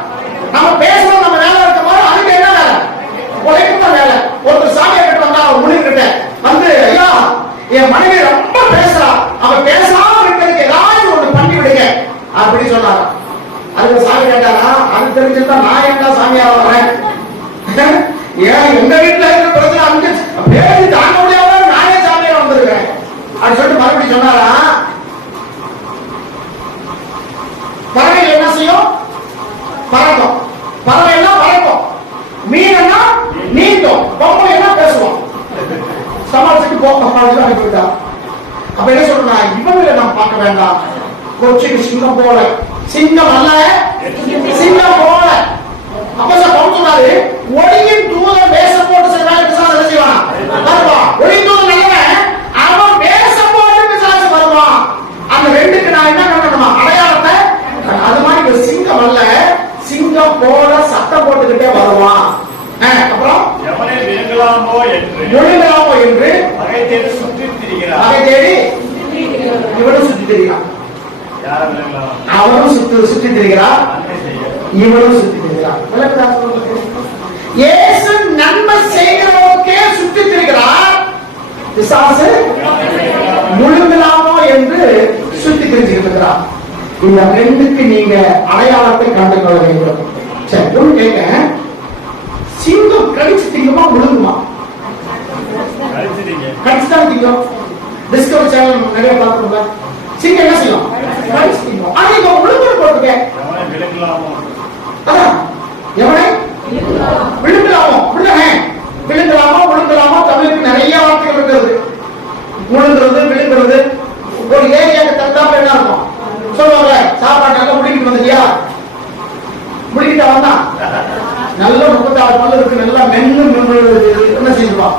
நம்ம பேசணும், நம்ம வேலை இருக்கும் போது அதுக்கு என்ன வேலை? குறைக்கணும் வேலை. ஒருத்தர் சாமியை கிட்ட வந்தா அவர் முடிக்கிட்ட வந்து, ஐயா என் மனைவி ரொம்ப பேசுறா, அவன் பேசாம இருக்கிறதுக்கு ஏதாவது ஒண்ணு பண்ணி விடுங்க அப்படின்னு சொன்னாங்க. அதுக்கு சாமி கேட்டாரா, அது தெரிஞ்சுட்டா நான் என்ன சாமியா வரேன்? ஏன் எங்க வீட்டுல இருக்கிற பிரச்சனை அங்க பேரு தாங்க முடியாம நானே சாமியா வந்திருக்கேன் அப்படின்னு சொல்லிட்டு மறுபடியும் சொன்னாரா, பறவைகள் என்ன செய்யும்? பறக்கும். பறவை எல்லாம் பறக்கும், மீன் என்ன நீந்தும், பொம்மை என்ன பேசுவோம். சமாளிச்சுட்டு போயிட்டா. அப்ப என்ன சொல்றா, இவங்களை நாம் பார்க்க வேண்டாம். கொச்சிக்கு சிங்கம் போல, சிங்கம் அல்ல சிங்கம் போல. அப்ப சார் சொன்னாரு, ஒளியின் தூதன் வேஷம் போட்டு பிசாசு செய்வான் வருவான். ஒளியின் தூதன் நல்லவன், அவன் வேஷம் போட்டு பிசாசு வருவான். அந்த ரெண்டுக்கு நான் என்ன பண்ணணுமா? அடையாளத்தை. அது மாதிரி சிங்கம் அல்ல, சிங்கம் போல சத்தம் போட்டுக்கிட்டே வருவான். அப்புறம் விழுங்கலாமோ என்று வகை தேடி சுற்றி திரிகிறார். வகை தேடி இவனும் சுற்றி திரிகிறான். அவனும் சுற்றி திரிகிறார், இவனும் சுற்றி திரிகிறார். இயேசு நன்மை செய்கிறவனுக்கே சுற்றி திரிகிறார், பிசாசு முழுங்கலாமோ என்று சுற்றி திரிஞ்சிருக்கிறார். இந்த ரெண்டுக்கு நீங்க அடையாளத்தை கண்டு கொள்ள வேண்டும். சரி, ஒன்று கேட்க, சிங்கம் கடிச்சு திங்குமா முழுங்குமா? கடிச்சுதான் திங்கும். டிஸ்கவரி சேனல் நிறைய பார்க்கணும்ல, சிங்கம் என்ன செய்யும்? கடிச்சு திங்கும். ஆனா இப்ப முழுங்க போட்டுக்க, எவனை விழுங்கலாமோ, விழுங்கலாமோ விழுங்கலாமோ தமிழுக்கு நிறைய வார்த்தைகள் இருக்கிறது. முழுங்குறது விழுங்குறது. ஒரு ஏரியாவுக்கு தந்தாப்ப என்ன இருக்கும் சொல்லுவாங்க, சாப்பாடு நல்லா முடிக்கிட்டு வந்துட்டியா, முடிக்கிட்ட வந்தா நல்ல 36 பல்லு இருக்கு, நல்லா மென்னு என்ன செஞ்சிருப்பான்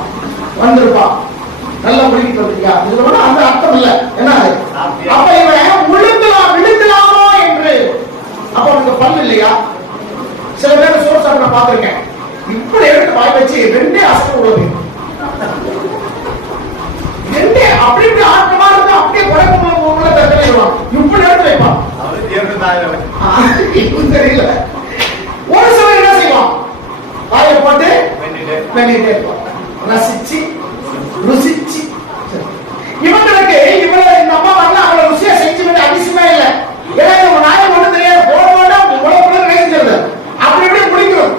வந்திருப்பான், நல்லா முடிக்கிட்டு வந்துட்டியா, இது அந்த அர்த்தம் இல்ல. என்ன அப்ப இவன் முழுங்கலாம் விழுங்கலாமோ என்று. அப்ப உனக்கு பல்லு இல்லையா? சில பேர் சோறு சாப்பிட பார்த்திருக்கேன், இப்படி எடுத்து வாய் வச்சு 2 அசைவு உள்ளது, 2 அப்படி இப்படி ஆட்டமா இருக்கு, அப்படியே குறைப்பு இப்படி எடுத்து வைப்பான். தெரியல. ஒரு சிலர் என்ன செய்வான், வாயை போட்டு வெண்ணிட்டே இருப்பான், ரசிச்சு ருசிச்சு. இவங்களுக்கு இவ்வளவு இந்த அம்மா வரல அவ்வளவு ருசியா செஞ்சு அதிசயமே இல்லை. ஏன்னா இவங்க நாயம் ஒண்ணு தெரியாது, போட மாட்டோம் உலக நினைச்சிருது, அப்படி இப்படி முடிக்கிறோம்.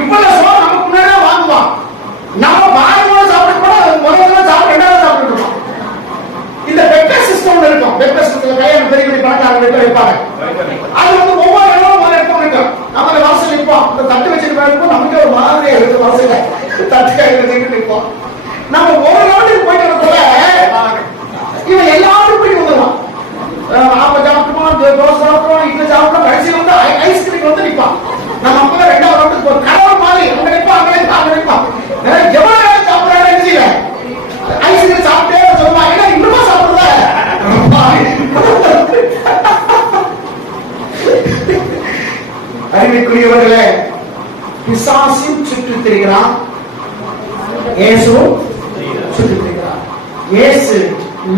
இவ்வளவு சோறு நமக்கு முன்னாடியே வாங்குவான், நம்ம வாயோட சாப்பிட கூட முதல்ல சாப்பிட 2வது சாப்பிட்டு இருக்கோம். இந்த பெக்கர் சிஸ்டம் இருக்கும், பெக்கர் சிஸ்டத்துல கையாள பெரிய பெரிய பணக்காரங்க வைப்பாங்க. அது ஒவ்வொரு இடமும் ஒரு இடத்துல இருக்கும். நம்ம அந்த வாசல் நிற்போம், இந்த தட்டு வச்சுட்டு போயிருப்போம், நமக்கு ஒரு மாதிரியா இருக்கு வாசல தட்டு கையில வச்சுட்டு நிற்போம். நம்ம ஒரு நாட்டுக்கு போயிட்டு வரதுல இவன் எல்லாரும் போய் வந்துடுவான். ஆப்ப சாப்பிட்டுமா, தோசை சாப்பிடுவோம், இட்லி சாப்பிட்டோம், கடைசியில் வந்து ஐஸ்கிரீம் வந்து நிற்பான். நம்ம அப்ப 2வது ரவுண்டுக்கு ஒரு கடவுள் மாதிரி அங்க நிற்பான், அங்க நிற்பான், அங்க நிற்பான். எவ்வளவு சாப்பிடுறாங்க செய்யல ஐஸ்கிரீம் சாப்பிட்டே சொல்லுவான், ஏன்னா இன்னுமா சாப்பிடுற அறிவிக்குரியவர்களே. பிசாசும் சுற்றி திரிகிறான், இயேசுவும் சுற்றி திரிகிறான். இயேசு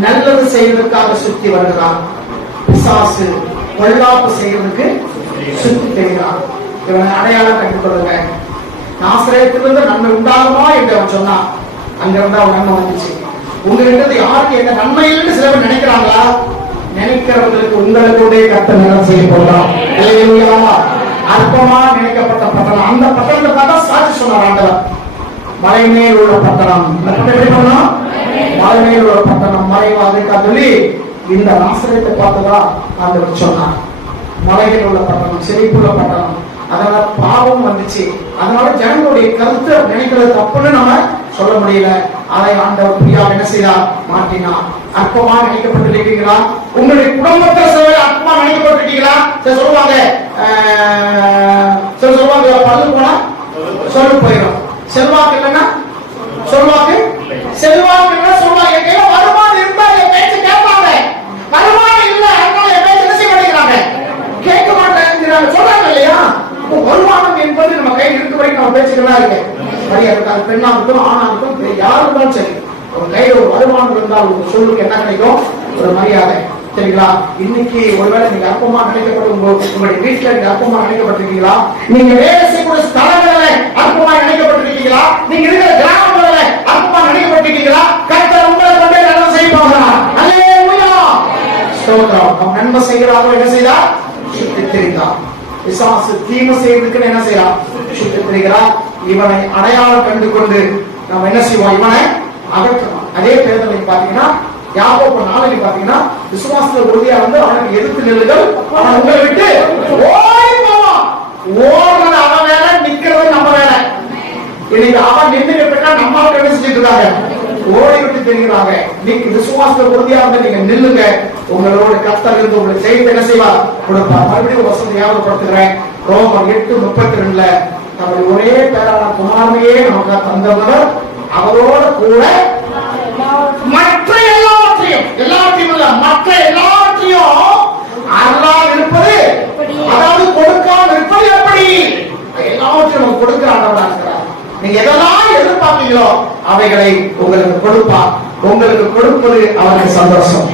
நல்லது செய்வதற்காக சுற்றி வருகிறான், பிசாசு பொல்லாப்பு செய்வதற்கு சுற்றி திரிகிறான். இவனை அடையாளம் கண்டுக் கொள்ளுங்க. நாசரேத்திலிருந்து நன்மை உண்டாகுமா என்று அவன் சொன்னான், அங்கிருந்து அவன் நன்மை வந்துச்சு. உங்ககிட்ட யாருக்கு என்ன நன்மை இல்லைன்னு சில பேர் நினைக்கிறாங்களா? நினைக்கிறவர்களுக்கு உங்களுக்கு கர்த்தர் நன்மை செய்ய போகிறார். அற்பமா நினைக்கப்பட்ட பட்டணம், அந்த பட்டணத்தை பார்த்தா சாட்சி சொன்னார் ஆண்டவர். மலை மேல் உள்ள பட்டணம், மலை மேல் உள்ள பட்டணம் மறைவாதுக்கா சொல்லி இந்த நாசரேத்தை பார்த்ததா ஆண்டவர் சொன்னார். மலையில் உள்ள பட்டணம், செழிப்புள்ள பட்டணம், அதனால பாவம் வந்துச்சு. அதனால ஜனங்களுடைய கருத்தை நினைக்கிறது தப்புன்னு நம்ம சொல்ல முடியல. அதை ஆண்டவர் பிரியா என்ன செய்தார், மாற்றினார். அற்பமா நினைக்கப்பட்டிருக்கீங்களா? உங்களுடைய குடும்பத்தில் சில அற்பமா நினைக்கப்பட்டிருக்கீங்களா? சொல்லுவாங்க பல்லு போனா சொல்லு போயிடும், செல்வாக்கு இல்லைன்னா சொல்வாக்கு, செல்வாக்கு இல்லைன்னா சொல்லுவாங்க. என் கையில வருமானம் இருந்தா என் பேச்சு கேட்பாங்க, வருமானம் இல்லை அதனால என் பேச்சு என்ன செய்ய மாட்டேங்கிறாங்க, கேட்க மாட்டேங்கிறாங்க சொல்றாங்க இல்லையா? வருமானம் என்பது நம்ம கையில் இருக்க வரைக்கும் நம்ம பேச்சுக்கலாம் இருக்கு. அது பெண்ணா இருக்கும், ஆணா இருக்கும், யாரு இருந்தாலும் சரி, ஒரு கையில் ஒரு வருமானம் இருந்தால் உங்க சொல்லுக்கு என்ன கிடைக்கும், ஒரு மரியாதை. சரிங்களா? இன்னைக்கு ஒருவேளை நீங்க அற்பமா நினைக்கப்பட்டு உங்களுடைய வீட்டுல நீங்க அற்பமா நினைக்கப்பட்டிருக்கீங்களா? நீங்க வேலை செய்யக்கூடிய ஸ்தலங்களில அற்பமா நினைக்கப்பட்டிருக்கீங்களா? நீங்க இருக்கிற கிராமங்களில அற்பமா நினைக்கப்பட்டிருக்கீங்களா? கர்த்தர் உங்களை கொண்டே நன்மை செய்ய போகிறார். அல்லேலூயா, ஸ்தோத்திரம். அவன் நன்மை செய்கிறாரோ என்ன செய்தார், சுத்தி திரிந்தார். பிசாசு தீமை செய்வதற்கு என்ன செய்யலாம், சுத்தி திரிகிறார். இவனை அடையாளம் கண்டு கொண்டு நம்ம என்ன செய்வோம், இவனை அகற்றலாம். அதே பேர்ல பாத்தீங்கன்னா யாக்கோபு 4 பாத்தீங்கன்னா விசுவாசத்துல உறுதியா வந்து அவனுக்கு எதிர்த்து நில்லுங்கள், அவன் உங்களை விட்டு ஓடி போவான். ஓடுறது அவன் வேலை, நிக்கிறது நம்ம வேலை. இன்னைக்கு அவன் நின்றுட்டா நம்மளுக்கு என்ன செஞ்சுட்டு இருக்காங்க, ஓடி விட்டு தெரிகிறாங்க. நீங்க விசுவாசத்துல உறுதியா வந்து நீங்க நில்லுங்க, உங்களோட கர்த்தர் இருந்து உங்களுக்கு செய்து என்ன செய்வார், கொடுப்பார். மறுபடியும் வசதி ஞாபகப்படுத்துகிறேன், ரோமர் 8:32 நம்முடைய ஒரே பேரான குமாரனையே நமக்கு தந்தவர், அவரோட கூட மற்ற எல்லாவற்றையும் இல்ல, மற்ற எல்லாவற்றையும் அருளால் இருப்பது, அதாவது கொடுக்காமல் இருப்பது எப்படி, எல்லாவற்றையும் நம்ம கொடுக்கிற ஆண்டவராக இருக்கிறார். நீங்க எதெல்லாம் எதிர்பார்ப்பீங்களோ அவைகளை உங்களுக்கு கொடுப்பார். உங்களுக்கு கொடுப்பது அவருக்கு சந்தோஷம்.